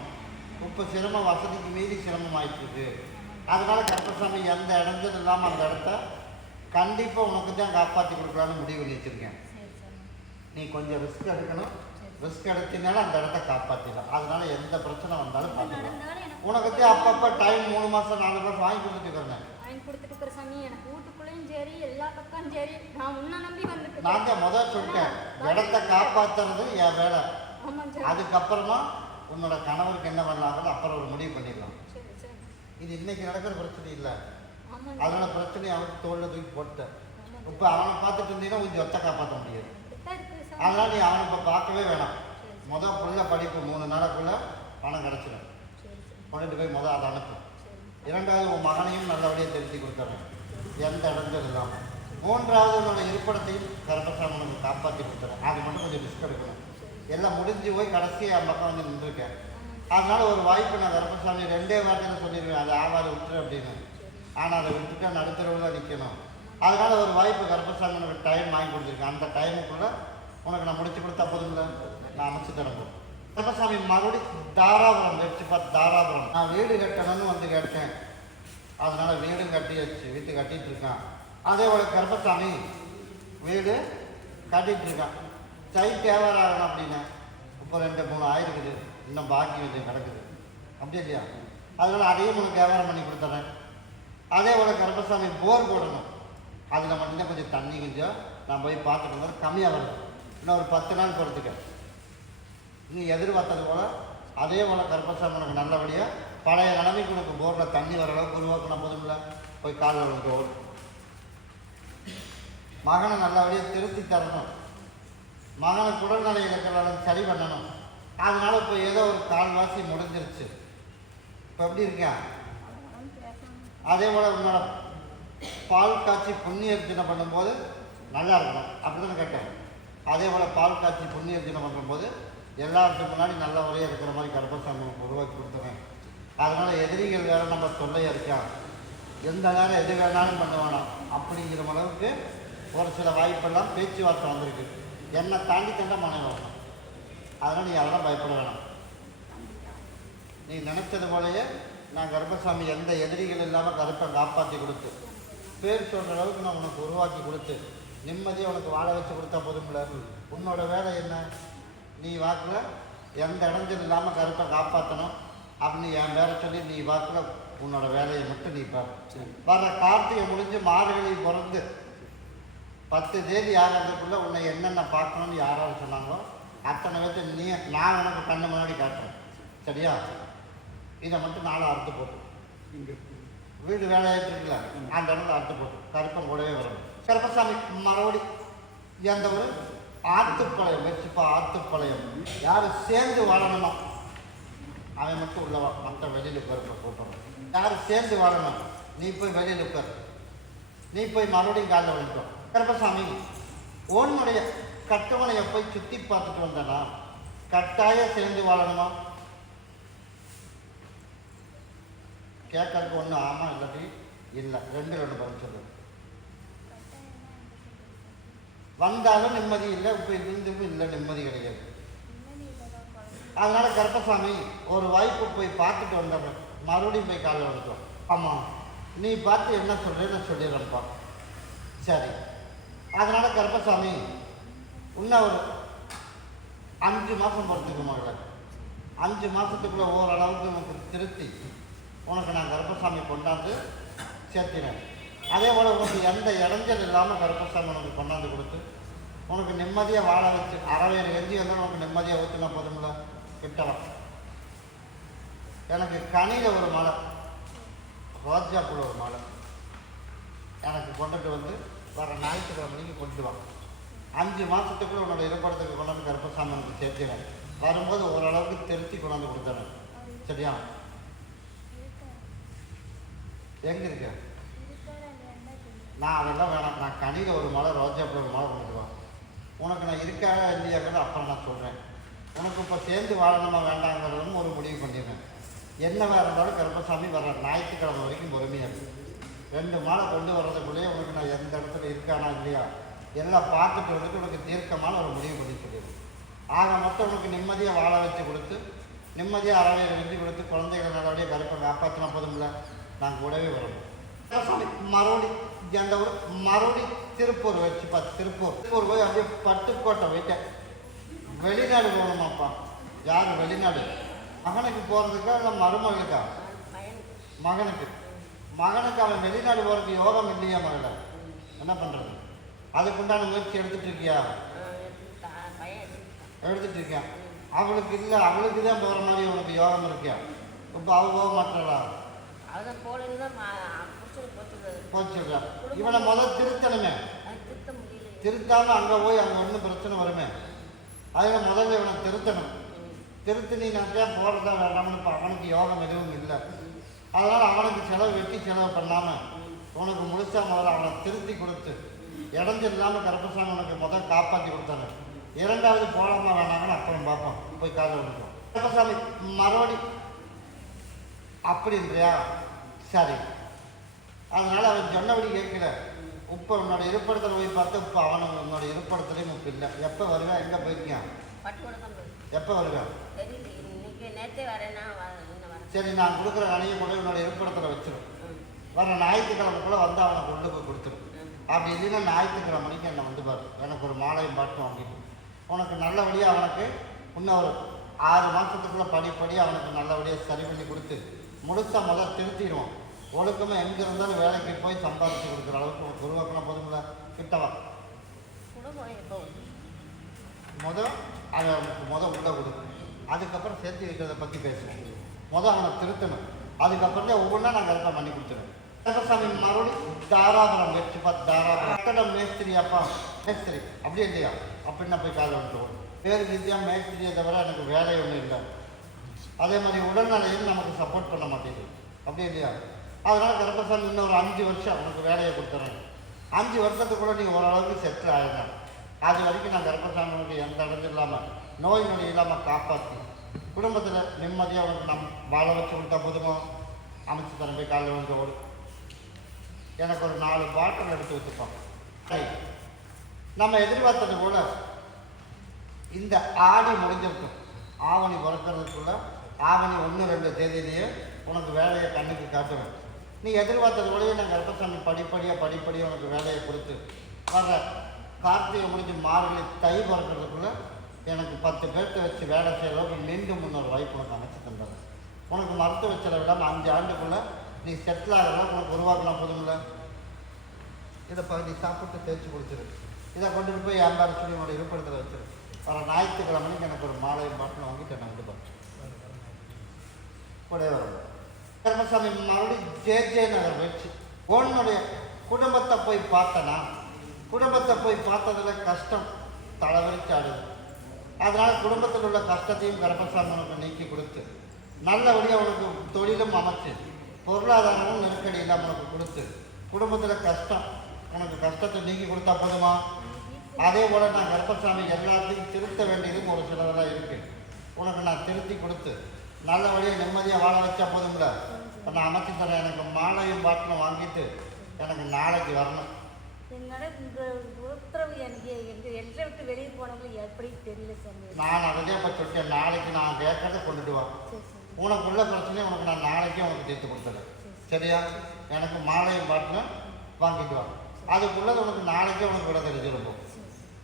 இப்போ சிரமம் வசதிக்கு மீறி சிரமம் ஆகிட்டுருக்கு. அதனால் கர்ப்பசாமி எந்த இடத்துல இல்லாமல் அந்த இடத்த கண்டிப்பாக உனக்கு தான் காப்பாற்றி கொடுக்கலான்னு முடிவு பண்ணி வச்சுருக்கேன். நீ கொஞ்சம் ரிஸ்க் எடுக்கணும். ரிஸ்க் எடுத்தினாலும் அந்த இடத்த காப்பாற்றிடலாம். அதனால் எந்த பிரச்சனை வந்தாலும் பார்த்துக்கலாம். உனக்கு அப்பப்போ டைம் 3 மாதம் 4 மாதம் வாங்கி கொடுத்துட்டுருக்கேன். நான் தான் முதல் சொல்லிட்டேன், இடத்த காப்பாற்றுறது என் வேலை. அதுக்கப்புறமா உன்னோட கணவருக்கு என்ன பண்ணலாங்களோ அப்புறம் ஒரு முடிவு பண்ணிடலாம். இது இன்னைக்கு நடக்கிற பிரச்சனை இல்லை. அதனால பிரச்சனையை அவனுக்கு தோளில் தூக்கி போட்டேன். இப்போ அவனை பார்த்துட்டு இருந்தீங்கன்னா கொஞ்சம் ஒத்த காப்பாற்ற முடியாது. அதனால நீ அவனை இப்போ பார்க்கவே வேணாம். புள்ள படிப்பு 3 நாளுக்குள்ள பணம் கிடச்சிடும். கொண்டுட்டு போய் அதை அனுப்பும். 2வது உன் மகனையும் நல்லபடியாக திருத்தி கொடுத்துறேன், எந்த இடத்துல இல்லாமல். 3வது உன்னோட இருப்பிடத்தையும் கர்ப்பசாமி உனக்கு காப்பாற்றி கொடுத்துறேன். அது மட்டும் கொஞ்சம் ரிஸ்க் எடுக்கணும். எல்லாம் முடிஞ்சு போய் கடைசியாக என் பக்கம் வந்து நின்றுருக்கேன். அதனால ஒரு வாய்ப்பு நான் கர்ப்பசாமி 2 வார்த்தையில் சொல்லிடுவேன், அது ஆவாது விட்டுரு அப்படின்னு. ஆனால் அதை விட்டுட்டு நடுத்தரவில் நிற்கணும். அதனால ஒரு வாய்ப்பு கர்ப்பசாமி உனக்கு டைம் வாங்கி கொடுத்துருக்கேன். அந்த டைமுக்குள்ளே உனக்கு நான் முடிச்சு கொடுத்தா போதும்ல, நான் அமைச்சு தரணும். கர்ப்பசாமி மறுபடியும் தாராபுரம் வச்சு பார்த்து தாராபுரம் நான் வீடு கட்டணும்னு வந்து கேட்டேன். அதனால் வீடும் கட்டியாச்சு, வீட்டு கட்டிகிட்டு இருக்கான். அதே போல கர்ப்பசாமி வீடு கட்டிகிட்டு இருக்கான். வியாபாரம் ஆகணும் அப்படின்னா இப்போ 2-3 ஆயிருக்குது, இன்னும் பாக்கி கொஞ்சம் கிடக்குது. அப்படி இல்லையா? அதனால் அதையும் உனக்கு வியாபாரம் பண்ணி கொடுத்துறேன். அதே போல கர்ப்பசாமி போர் போடணும். அதில் மட்டும்தான் கொஞ்சம் தண்ணி கொஞ்சம் நான் போய் பார்த்துட்டு இருந்தாலும் கம்மியாக வருது. இன்னும் ஒரு 10 நாள் பொறுத்துக்க. நீ எதிர்பார்த்தது போல் அதே போல் கர்ப்பசாமி உனக்கு நல்லபடியாக பழைய நிலைமைக்கு உனக்கு போரில் தண்ணி வர அளவுக்கு உருவாக்கின போதும்ல. போய் காலில் உனக்கு ஓடும். மகனை நல்லபடியாக திருத்தி தரணும். மகனுக்கு உடல்நிலை இருக்கிறாலும் சரி பண்ணணும். அதனால இப்போ ஏதோ ஒரு கால்வாசி முடிஞ்சிருச்சு. இப்போ எப்படி இருக்கேன்? அதே போல் உன்னோட பால் காய்ச்சி புண்ணியர்ஜனை பண்ணும்போது நல்லா இருக்கணும். அப்படி தானே கேட்டேன். அதே போல் பால் காய்ச்சி புண்ணியர்ஜனை பண்ணும்போது எல்லாத்துக்கு முன்னாடி நல்ல முறையாக இருக்கிற மாதிரி கர்ப்பசாமி உருவாக்கி கொடுத்துருவேன். அதனால் எதிரிகள் வேறு நம்ம தொல்லையாக இருக்கான், எந்த நேரம் எது வேணாலும் பண்ண வேணாம் அப்படிங்கிற அளவுக்கு ஒரு சில வாய்ப்பெல்லாம் பேச்சுவார்த்தை வந்திருக்கு. என்னை தாண்டி தண்டை மனைவி வரணும். அதனால் நீ அதெல்லாம் பயப்பட வேணாம். நீ நினச்சது போலயே நான் கர்ப்பசாமி எந்த எதிரிகள் இல்லாமல் கருப்பை காப்பாற்றி கொடுத்து பேர் சொல்கிற அளவுக்கு நான் உனக்கு உருவாக்கி கொடுத்து நிம்மதியாக உனக்கு வாழ வச்சு கொடுத்தா போதும்ல. உன்னோட வேலை என்ன? நீ வாக்கில் எந்த இடஞ்சல் இல்லாமல் கருப்பை காப்பாற்றணும் அப்படின்னு என் பேரை சொல்லி நீ வாக்கில் உன்னோட வேலையை மட்டும் நீ பாரு. வர்ற கார்த்திகை முடிஞ்சு மார்கழி பிறந்து 10 தேதி ஆகிறதுக்குள்ளே உன்னை என்னென்ன பார்க்கணும்னு யாராவது சொன்னாங்களோ அத்தனை பேர்த்து நீ நான் உனக்கு கண்ணு முன்னாடி காட்டுறேன். சரியா? இதை மட்டும் 4 அறுத்து போட்டு வீடு வேலையாகிட்டு இருக்குல்ல அந்த இடத்துல அறுத்து போட்டு கருப்பம் கூடவே வரணும். கருப்பசாமி மறுபடி எந்த ஒரு ஆத்துப்பாளையம் வச்சுப்பா. ஆத்துப்பாளையம் யார் சேர்ந்து வாழணுமோ அவன் மட்டும் உள்ளவா, மற்ற வெளியில் கருப்பை போட்டுறோம். யார் சேர்ந்து வாழணும் நீ போய் வெளியில் உட்கார். நீ போய் மறுபடியும் காலில் விழுட்டோம். கருப்பசாமி உன்னுடைய கட்டுமனையை போய் சுற்றி பார்த்துட்டு வந்தனா கட்டாயம் சேர்ந்து வாழணுமா? கேட்கறதுக்கு ஒன்று ஆமாம் இல்லாட்டி இல்லை, ரெண்டு பதில் சொல்லு. வந்தாலும் நிம்மதி இல்லை, இப்போ இருந்தும் இல்லை, நிம்மதி கிடையாது. அதனால கருப்பசாமி ஒரு வாய்ப்பு போய் பார்த்துட்டு வந்துடுறேன், மறுபடியும் போய் காலையில் வந்துட்டோம். ஆமாம், நீ பார்த்து என்ன சொல்கிறேன்னு சொல்லிடுறேன்ப்பா. சரி, அதனால கருப்பசாமி இன்னும் ஒரு 5 மாதம் பொறுத்துக்கு மகளை, 5 மாதத்துக்குள்ளே ஓரளவுக்கு உனக்கு திருத்தி உனக்கு நான் கருப்பசாமி கொண்டாந்து சேர்த்தினேன். அதே போல் உனக்கு எந்த இடைஞ்சல் இல்லாமல் கருப்பசாமி உனக்கு கொண்டாந்து கொடுத்து உனக்கு நிம்மதியாக வாழ வச்சு அறவேறு எஞ்சி வந்தாலும் உனக்கு நிம்மதியாக ஊற்றினா போதும்ல. கிட்டலாம் எனக்கு கனியில் ஒரு மலை, ரோஜாக்குள்ள ஒரு மலை எனக்கு கொண்டுட்டு வந்து வர ஞாயிற்றுக்கிழமைக்கு கொண்டு வா. 5 மாதத்துக்குள்ள உன்னோட இருப்படத்துக்கு கொண்டாந்து கருப்பசாமி எனக்கு சேர்த்துவேன். வரும்போது ஓரளவுக்கு திருத்தி கொண்டாந்து கொடுத்துறேன். சரியா? எங்கே இருக்க? நான் அதெல்லாம் வேணாம், நான் கனியில் ஒரு மலை, ரோஜாக்குள்ள ஒரு மலை கொண்டு வா. உனக்கு நான் இருக்காக இல்லையாங்கிறது அப்புறம் நான் சொல்கிறேன். உனக்கு இப்போ சேர்ந்து வாழணுமா வேண்டாங்கிறதும் ஒரு முடிவு பண்ணிடுறேன். என்னவாக இருந்தாலும் கருப்பசாமி வர ஞாயிற்றுக்கிழமை வரைக்கும் பொறுமையாக இருக்குது. 2 மாலை கொண்டு வர்றதுக்குள்ளேயே உனக்கு நான் எந்த இடத்துல இருக்கானா இல்லையா எல்லாம் பார்த்துட்டு வந்துட்டு உனக்கு தீர்க்கமான ஒரு முடிவு பண்ணி சொல்லிடுது. ஆக மொத்தம் உனக்கு நிம்மதியாக வாழ வச்சு கொடுத்து நிம்மதியாக அறவையை வெற்றி கொடுத்து குழந்தைகளை நல்லபடியாக கருப்பை காப்பாற்றினா போதும்ல. நான் கூடவே வரணும். கருப்பசாமி மறுபடி அந்த ஒரு மறுபடி திருப்பூர் வச்சு பார்த்து திருப்பூர் போய் அப்படியே பட்டுக்கோட்டை போயிட்டேன். வெளிநாடு போகணுமாப்பா. யார் வெளிநாடு? மகனுக்கு போகிறதுக்கா இல்லை மருமகளுக்கா? மகனுக்கு அவன் வெளிநாடு போகிறதுக்கு யோகம் இல்லையா மகளை? என்ன பண்ணுறது? அதுக்குண்டான முயற்சி எடுத்துகிட்டு இருக்கியா? எடுத்துகிட்டு இருக்கேன். அவளுக்கு இல்லை, அவளுக்கு தான் போகிற மாதிரி உனக்கு யோகம் இருக்கியா? இப்போ அவள் போக மாட்டாளா? போச்சுடுறா. இவனை முதல் திருத்தணுமே. திருத்தாமல் அங்கே போய் அங்கே ஒன்றும் பிரச்சனை வருமே. அதில் முதல்ல இவனை திருத்தணும். திருத்தினாக்கா போகிறதா வேண்டாம்னு. இப்போ அவனுக்கு யோகம் எதுவும் இல்லை. அதனால் அவனுக்கு செலவு வெட்டி செலவு பண்ணாமல் உனக்கு முழுசாக முதல்ல அவனை திருத்தி கொடுத்து இடைஞ்சல் இல்லாமல் கருப்பசாமி உனக்கு முதல் காப்பாற்றி கொடுத்தாங்க. 2வது போகலாமா வேணாங்கன்னு அப்புறம் பார்ப்போம். போய் காலையில் விட்டுருவோம். கருப்பசாமி மறுபடி அப்படின்றியா? சரி. அதனால் அவன் சொன்னபடி கேட்கல. இப்போ உன்னோட இருப்பிடத்தில் போய் பார்த்தா இப்போ அவனுக்கு உன்னோட இருப்பிடத்துலேயும் இப்போ இல்லை. எப்போ வருவேன்? எங்கே போயிருக்கான்? எப்போ வருவேன்? சரி, நான் கொடுக்குற அணையை கூட உன்னோட இருப்பிடத்தில் வச்சிடும். வர ஞாயிற்றுக்கிழமைக்குள்ளே வந்து அவனை கொண்டு போய் கொடுத்துரும். அப்படி இல்லைன்னா ஞாயிற்றுக்கிழமை மணிக்கு என்னை வந்து பாரு, எனக்கு ஒரு மாலையும் பாட்டும் வாங்கிட்டு உனக்கு நல்லபடியாக அவனுக்கு இன்னும் ஒரு 6 மாதத்துக்குள்ளே படிப்படியாக அவனுக்கு நல்லபடியாக சரி பண்ணி கொடுத்து முழுசாக முதல் திருத்திடுவோம். ஒழுக்கமாக எங்கே இருந்தாலும் வேலைக்கு போய் சம்பாதிச்சு கொடுக்குற அளவுக்கு உனக்கு உருவாக்கினா போதுங்களா? கிட்டவா அவனுக்கு உள்ளே கொடுக்கும். அதுக்கப்புறம் சேர்த்து வைக்கிறத பற்றி பேசுவோம். அவனை திருத்தணும். அதுக்கப்புறம் தான் ஒவ்வொன்றா நான் கரெக்டாக பண்ணி கொடுத்துருவேன். கருப்பசாமி மறுபடியும் தாராபுரம் வச்சு பார்த்து தாராபுரம் கட்டடம் மேஸ்திரி. அப்பா மேஸ்திரி அப்படியே இல்லையா? அப்படின்னா போய் காலை வந்துட்டு பேர் ரீதியாக மேஸ்திரியை தவிர எனக்கு வேலை ஒன்றும் இல்லை. அதே மாதிரி உடல்நிலையும் நமக்கு சப்போர்ட் பண்ண மாட்டேங்குது. அப்படியே இல்லையா? அதனால் கருப்பசாமி இன்னொரு 5 வருஷம் உனக்கு வேலையை கொடுத்துறேன். 5 வருஷத்துக்குள்ள நீ ஓரளவுக்கு செட்டில் ஆகிடலாம். அது வரைக்கும் நான் கருப்பசாமி உனக்கு எந்த இடத்துல இல்லாமல் நோய் நொடி இல்லாமல் காப்பாற்றி குடும்பத்தில் நிம்மதியாக உனக்கு நம் வாழ வச்சு கொடுத்தா போதுமோ? அமைச்சு தரேன். போய் காலையில் வந்து ஓடு. எனக்கு ஒரு 4 பாட்டில் எடுத்து வச்சுப்போம். நம்ம எதிர்பார்த்தது போல இந்த ஆடி முடிஞ்சிருக்கும். ஆவணி பிறக்கிறதுக்குள்ள ஆவணி 1-2 தேதியிலேயே உனக்கு வேலையை கண்ணுக்கு காட்டுவேன். நீ எதிர்பார்த்தது போலயே நான் கருப்பசாமி படிப்படியாக உனக்கு வேலையை கொடுத்து வர்ற கார்த்திகை முடிஞ்சு மார்கழி தை பிறக்கிறதுக்குள்ளே எனக்கு 10 பேர்த்த வச்சு வேலை செய்கிறவங்க மீண்டும் இன்னொரு வாய்ப்பு உனக்கு அமைச்சு தந்தாங்க. உனக்கு மருத்துவ செலவு இல்லாமல் 5 ஆண்டுக்குள்ளே நீ செட்டில் ஆகிறதா உனக்கு உருவாக்கலாம் போதுங்கள. இதை நீ சாப்பிட்டு தேய்ச்சி குடிச்சிரு. இதை கொண்டுட்டு போய் ஏம்பாரு சொல்லி உன்னோட இருப்பிடத்தில் வச்சிரு. வர ஞாயிற்றுக்கிழமைக்கு எனக்கு ஒரு மாலையும் பாட்டில் வாங்கிட்டு என்ன வந்து பார்த்து கூட வரும். கருப்பசாமி மறுபடியும் ஜே நகர் வச்சு உன்னுடைய குடும்பத்தை போய் பார்த்தனா, குடும்பத்தை போய் பார்த்ததில் கஷ்டம் தலைவரிச்சாடுது. அதனால் குடும்பத்தில் உள்ள கஷ்டத்தையும் கருப்பசாமி உனக்கு நீக்கி கொடுத்து நல்லபடியாக உனக்கு தொழிலும் அமைச்சு பொருளாதாரமும் நெருக்கடி இல்லாமல் உனக்கு கொடுத்து குடும்பத்தில் கஷ்டம் உனக்கு கஷ்டத்தை நீக்கி கொடுத்தா போதுமா? அதே போல் நான் கருப்பசாமி எல்லாத்தையும் திருத்த வேண்டியதும் ஒரு சிலதெல்லாம் இருக்குது. உனக்கு நான் திருத்தி கொடுத்து நல்ல வழியாக நிம்மதியாக வாழ வச்சா போதும்ல. இப்போ நான் அமைச்சு தரேன். எனக்கு மாலையும் பாட்டிலும் வாங்கிட்டு எனக்கு நாளைக்கு வரணும். என்னால் இந்த உத்தரவு எனக்கு எல்லை விட்டு வெளியே போனவங்க எப்படி தெரியல சாமி. நான் அதே இப்போ சொல்லிட்டேன், நாளைக்கு நான் கேட்கறத கொண்டுட்டு வா. உனக்கு உள்ள பிரச்சனையை உனக்கு நான் நாளைக்கே உனக்கு தீர்த்து கொடுத்துறேன். சரியா? எனக்கு மாலையும் பாட்டிலும் வாங்கிட்டு வா. அதுக்குள்ளது உனக்கு நாளைக்கே உனக்கு விட தெரிஞ்சிருப்போம்.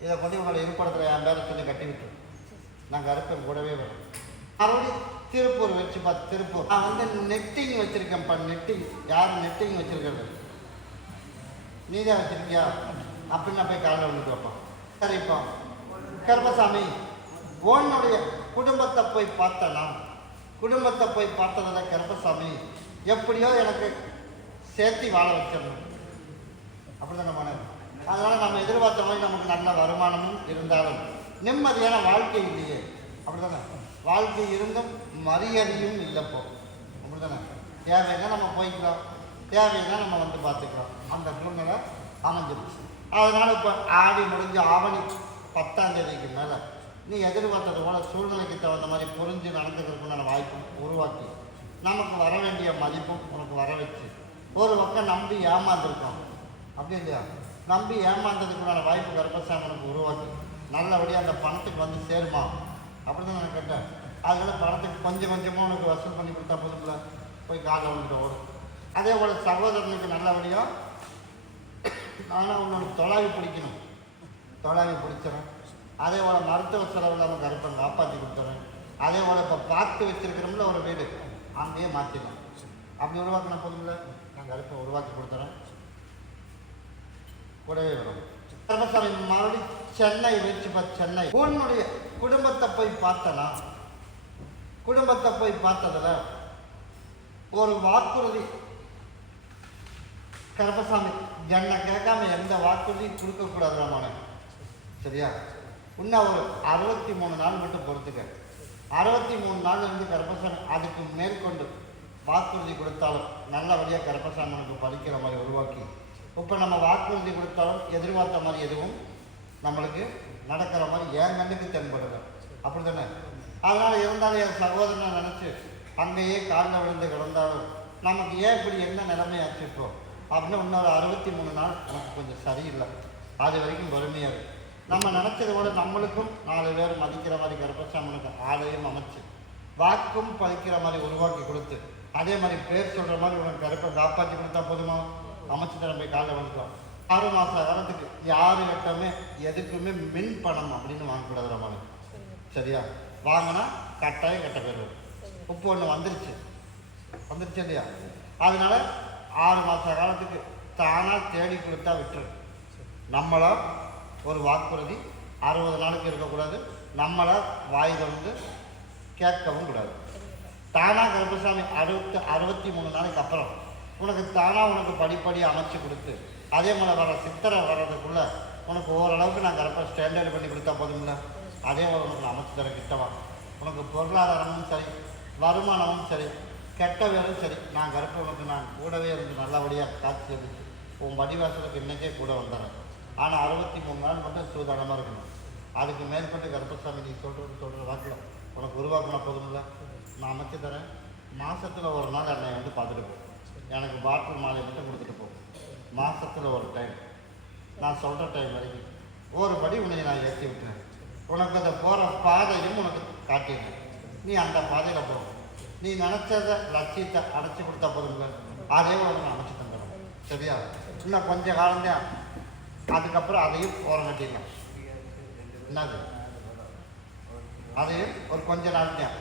இதை கொண்டு உங்களை இருப்படத்தில் என் பேரை சொல்லி கட்டி விட்டு நான் கருப்பேன் கூடவே வரும். மறுபடியும் திருப்பூர் வச்சு பார்த்து திருப்பூர் நான் வந்து நெட்டிங் வச்சுருக்கேன்ப்பா. நெட்டிங் யாரும் நெட்டிங் வச்சுருக்கிறது? நீதான் வச்சுருக்கியா? அப்படின்னு நான் போய் காலையில் வந்துட்டு வைப்பான். சரிப்பா கருப்பசாமி, உன்னுடைய குடும்பத்தை போய் பார்த்தனா, குடும்பத்தை போய் பார்த்ததில் கருப்பசாமி எப்படியோ எனக்கு சேர்த்து வாழ வச்சிடணும். அப்படி தானே மன. அதனால் நம்ம எதிர்பார்த்த மாதிரி நமக்கு நல்ல வருமானமும் இருந்தாலும் நிம்மதியான வாழ்க்கை இல்லையே. அப்படி தானே? வாழ்க்கை இருந்தும் மரியாதையும் இல்லைப்போ. அப்படி தானே? தேவைன்னா நம்ம போய்க்கிறோம், தேவைன்னா நம்ம வந்து பார்த்துக்கிறோம். அந்த சூழ்நிலை அமைஞ்சிருச்சு. அதனால் இப்போ ஆடி முடிஞ்சு ஆவணி 10ஆம் தேதிக்கு மேலே நீ எதிர்பார்த்தது போல் சூழ்நிலைக்கு தகுந்த மாதிரி புரிஞ்சு நடந்துக்கிறதுக்குண்டான வாய்ப்பும் உருவாக்கி நமக்கு வர வேண்டிய மதிப்பும் உனக்கு வர வச்சு ஒரு பக்கம் நம்பி ஏமாந்துருக்கோம். அப்படி இல்லையா? நம்பி ஏமாந்ததுக்குண்டான வாய்ப்பு கருப்பசாமி உனக்கு உருவாக்கி நல்லபடியாக அந்த பணத்துக்கு வந்து சேருமா. அப்படி தான் நான் கேட்டேன். அதனால பணத்துக்கு கொஞ்சம் கொஞ்சமாக உனக்கு வசூல் பண்ணி கொடுத்தா போதும்ல. போய் காலைல வந்துட்டு ஓடும். அதே போல் சகோதரனுக்கு நல்லபடியாக நானும் உன்னோட தொலாவி பிடிக்கணும், தொலாவி பிடிச்சிடறேன். அதே போல் மருத்துவ செலவில் நம்ம கருப்பை காப்பாற்றி கொடுத்துறேன். அதே போல் இப்போ பார்த்து வச்சுருக்கிறோம்ல ஒரு வீடு, அங்கேயே மாற்றிடலாம். அப்படி உருவாக்கின போதும்ல நான் கருப்பை உருவாக்கி கொடுத்துறேன். கூடவே வரும். கருப்பசாமி மறுபடியும் சென்னை வச்சுப்பா. சென்னை உன்னுடைய குடும்பத்தை போய் பார்த்தனா, குடும்பத்தை போய் பார்த்ததில் ஒரு வாக்குறுதி கருப்பசாமி என்னை கேட்காம எந்த வாக்குறுதியும் கொடுக்கக்கூடாது ராமான. சரியா? இன்னும் ஒரு 63 நாள் மட்டும் பொறுத்துக்க. 63 நாள் இருந்து கருப்பசாமி அதுக்கு மேற்கொண்டு வாக்குறுதி கொடுத்தாலும் நல்லபடியாக கருப்பசாமி உனக்கு படிக்கிற மாதிரி உருவாக்கி இப்போ நம்ம வாக்குறுதி கொடுத்தாலும் எதிர்பார்த்த மாதிரி எதுவும் நம்மளுக்கு நடக்கிற மாதிரி என் கண்ணுக்கு தென்படுது. அப்படி தானே? அதனால் இருந்தாலும் என் சகோதரனை நினச்சி அங்கேயே காலில் விழுந்து கிடந்தாலும் நமக்கு ஏன் இப்படி என்ன நிலைமையாச்சுப்போ அப்படின்னு இன்னொரு 63 நாள் நமக்கு கொஞ்சம் சரியில்லை. அது வரைக்கும் பொறுமையாக இருக்குது. நம்ம நினச்சது போல நம்மளுக்கும் 4 பேர் மதிக்கிற மாதிரி கருப்பசாமிக்கு ஆலயம் அமைச்சு வாக்கும் பழிக்கிற மாதிரி உருவாக்கி கொடுத்து அதே மாதிரி பேர் சொல்கிற மாதிரி உனக்கு கருப்பை காப்பாற்றி கொடுத்தா போதுமா? அமைச்சு தரம் போய் காலையில் வந்துட்டோம். 6 மாத காலத்துக்கு யாரு கிட்டமே எதுக்குமே மின் பணம் அப்படின்னு வாங்கக்கூடாது மாதிரி. சரியா? வாங்கினா கட்டாயம் கட்ட பேர் வரும். இப்போ ஒன்று வந்துருச்சு இல்லையா? அதனால 6 மாத காலத்துக்கு தானாக தேடி கொடுத்தா விட்டுரு. நம்மளா ஒரு வாக்குறுதி 60 நாளுக்கு இருக்கக்கூடாது. நம்மளா வாய் வந்து கேட்கவும் கூடாது. தானாக கருப்பசாமி 63 நாளைக்கு அப்புறம் உனக்கு தானாக உனக்கு படிப்படியாக அமைச்சு கொடுத்து அதே மாதிரி வர சித்திரை வர்றதுக்குள்ளே உனக்கு ஓரளவுக்கு நான் கருப்பை ஸ்டாண்டர்ட் பண்ணி கொடுத்தா போதும்ல. அதே போல் உனக்கு அமைச்சு தர கிட்டவா. உனக்கு பொருளாதாரமும் சரி, வருமானமும் சரி, கெட்ட வேலும் சரி, நான் கருப்பை உனக்கு நான் கூடவே இருந்து நல்லபடியாக காட்சி எடுத்து உன் படிவாசலுக்கு இன்றைக்கே கூட வந்துடுறேன். ஆனால் 63 நாள் மட்டும் சூதானமாக இருக்கணும். அதுக்கு மேற்பட்டு கருப்பசாமி நீ சொல்கிற வாக்கில் உனக்கு உருவாக்கினா போதும்ல. நான் அமைச்சு தரேன். மாதத்தில் ஒரு நாள் என்னை வந்து பார்த்துட்டு போ. எனக்கு பாட்டில் மாலை மட்டும் கொடுத்துட்டு போ. மாதத்தில் ஒரு டைம் நான் சொல்கிற டைம் வரைக்கும் ஒரு படி உன்னை நான் ஏற்றி விட்டுறேன். உனக்கு அந்த போகிற பாதையும் உனக்கு காட்டிடுறேன். நீ அந்த பாதையில் போ. நீ நினச்சத லட்சியத்தை அடைச்சி கொடுத்தா போதும்ல. அதே உனக்கு நான் அமைச்சு தந்துடும். சரியா? இன்னும் கொஞ்சம் காலம்தான். அதுக்கப்புறம் அதையும் ஓரம் கட்டிடலாம். என்னது? அதையும் ஒரு கொஞ்ச நாள் தான்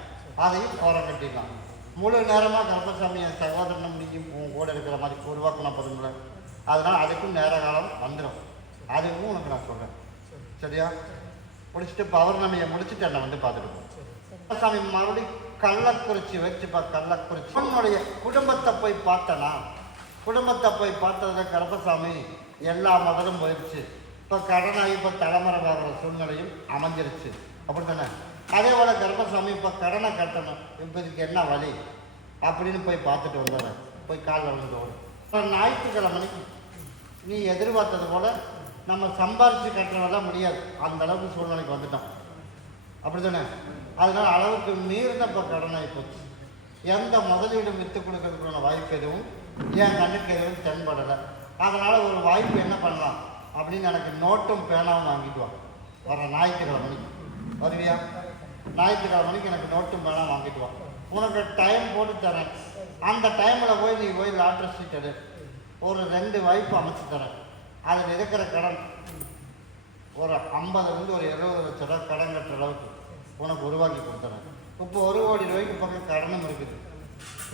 அதையும் ஓரம் கட்டிடலாம். முழு நேரமாக கருப்பசாமி என் சகோதரனை முடியும் உன் கூட இருக்கிற மாதிரி உருவாக்கணும் போதுங்கள. அதனால் அதுக்கும் நேர காலம் வந்துடும். அதுக்கும் உனக்கு நான் சொல்கிறேன். சரியா? முடிச்சுட்டு பௌர்ணமியை முடிச்சுட்டு என்னை வந்து பார்த்துட்டு போ. கருப்பசாமி மறுபடியும் கள்ளக்குறிச்சி வச்சுப்பா. கள்ளக்குறிச்சி உன்னுடைய குடும்பத்தை போய் பார்த்தனா, குடும்பத்தை போய் பார்த்ததில் கருப்பசாமி எல்லா மதலும் போயிடுச்சு. இப்போ கடனாகி இப்போ தலைமுறை பார்க்குற சூழ்நிலையும் அமைஞ்சிருச்சு. அப்படி தானே? அதே போல் கருப்பசாமி இப்போ கடனை கட்டணும். இப்போ இதுக்கு என்ன வழி அப்படின்னு போய் பார்த்துட்டு வந்துடுறேன். போய் காலில் விழுந்து ஓடும். இப்போ ஞாயிற்றுக்கிழமைக்கு நீ எதிர்பார்த்தது போல் நம்ம சம்பாரித்து கட்டுறதெல்லாம் முடியாது. அந்த அளவுக்கு சூழ்நிலைக்கு வந்துட்டோம். அப்படி தானே? அதனால் அளவுக்கு மீறின இப்போ கடனாகி போச்சு. எந்த முதலீடும் விற்று கொடுக்கறதுக்கான வாய்ப்பு எதுவும் என் கண்ணுக்கு எதுவும் தென்படலை. அதனால் ஒரு வாய்ப்பு என்ன பண்ணலாம் அப்படின்னு எனக்கு நோட்டும் பேனாவும் வாங்கிட்டு வா. வர ஞாயிற்றுக்கிழமைக்கு வருவியா? ஞாயிற்றுக்கிழமைக்கு எனக்கு நோட்டும் பேனாவும் வாங்கிட்டு வா. உனக்கு டைம் போட்டு தரேன். அந்த டைமில் போய் நீ போய் லாட்ரி சீட் எடு. ஒரு 2 வாய்ப்பு அமைச்சு தரேன். அதில் இருக்கிற கடன் ஒரு 50 ஒரு 70 லட்ச ரூபா கடன் கட்டுற அளவுக்கு உனக்கு உருவாக்கி கொடுத்துறேன். இப்போ 1 கோடி ரூபாய்க்கு பக்கம் கடனும் இருக்குது.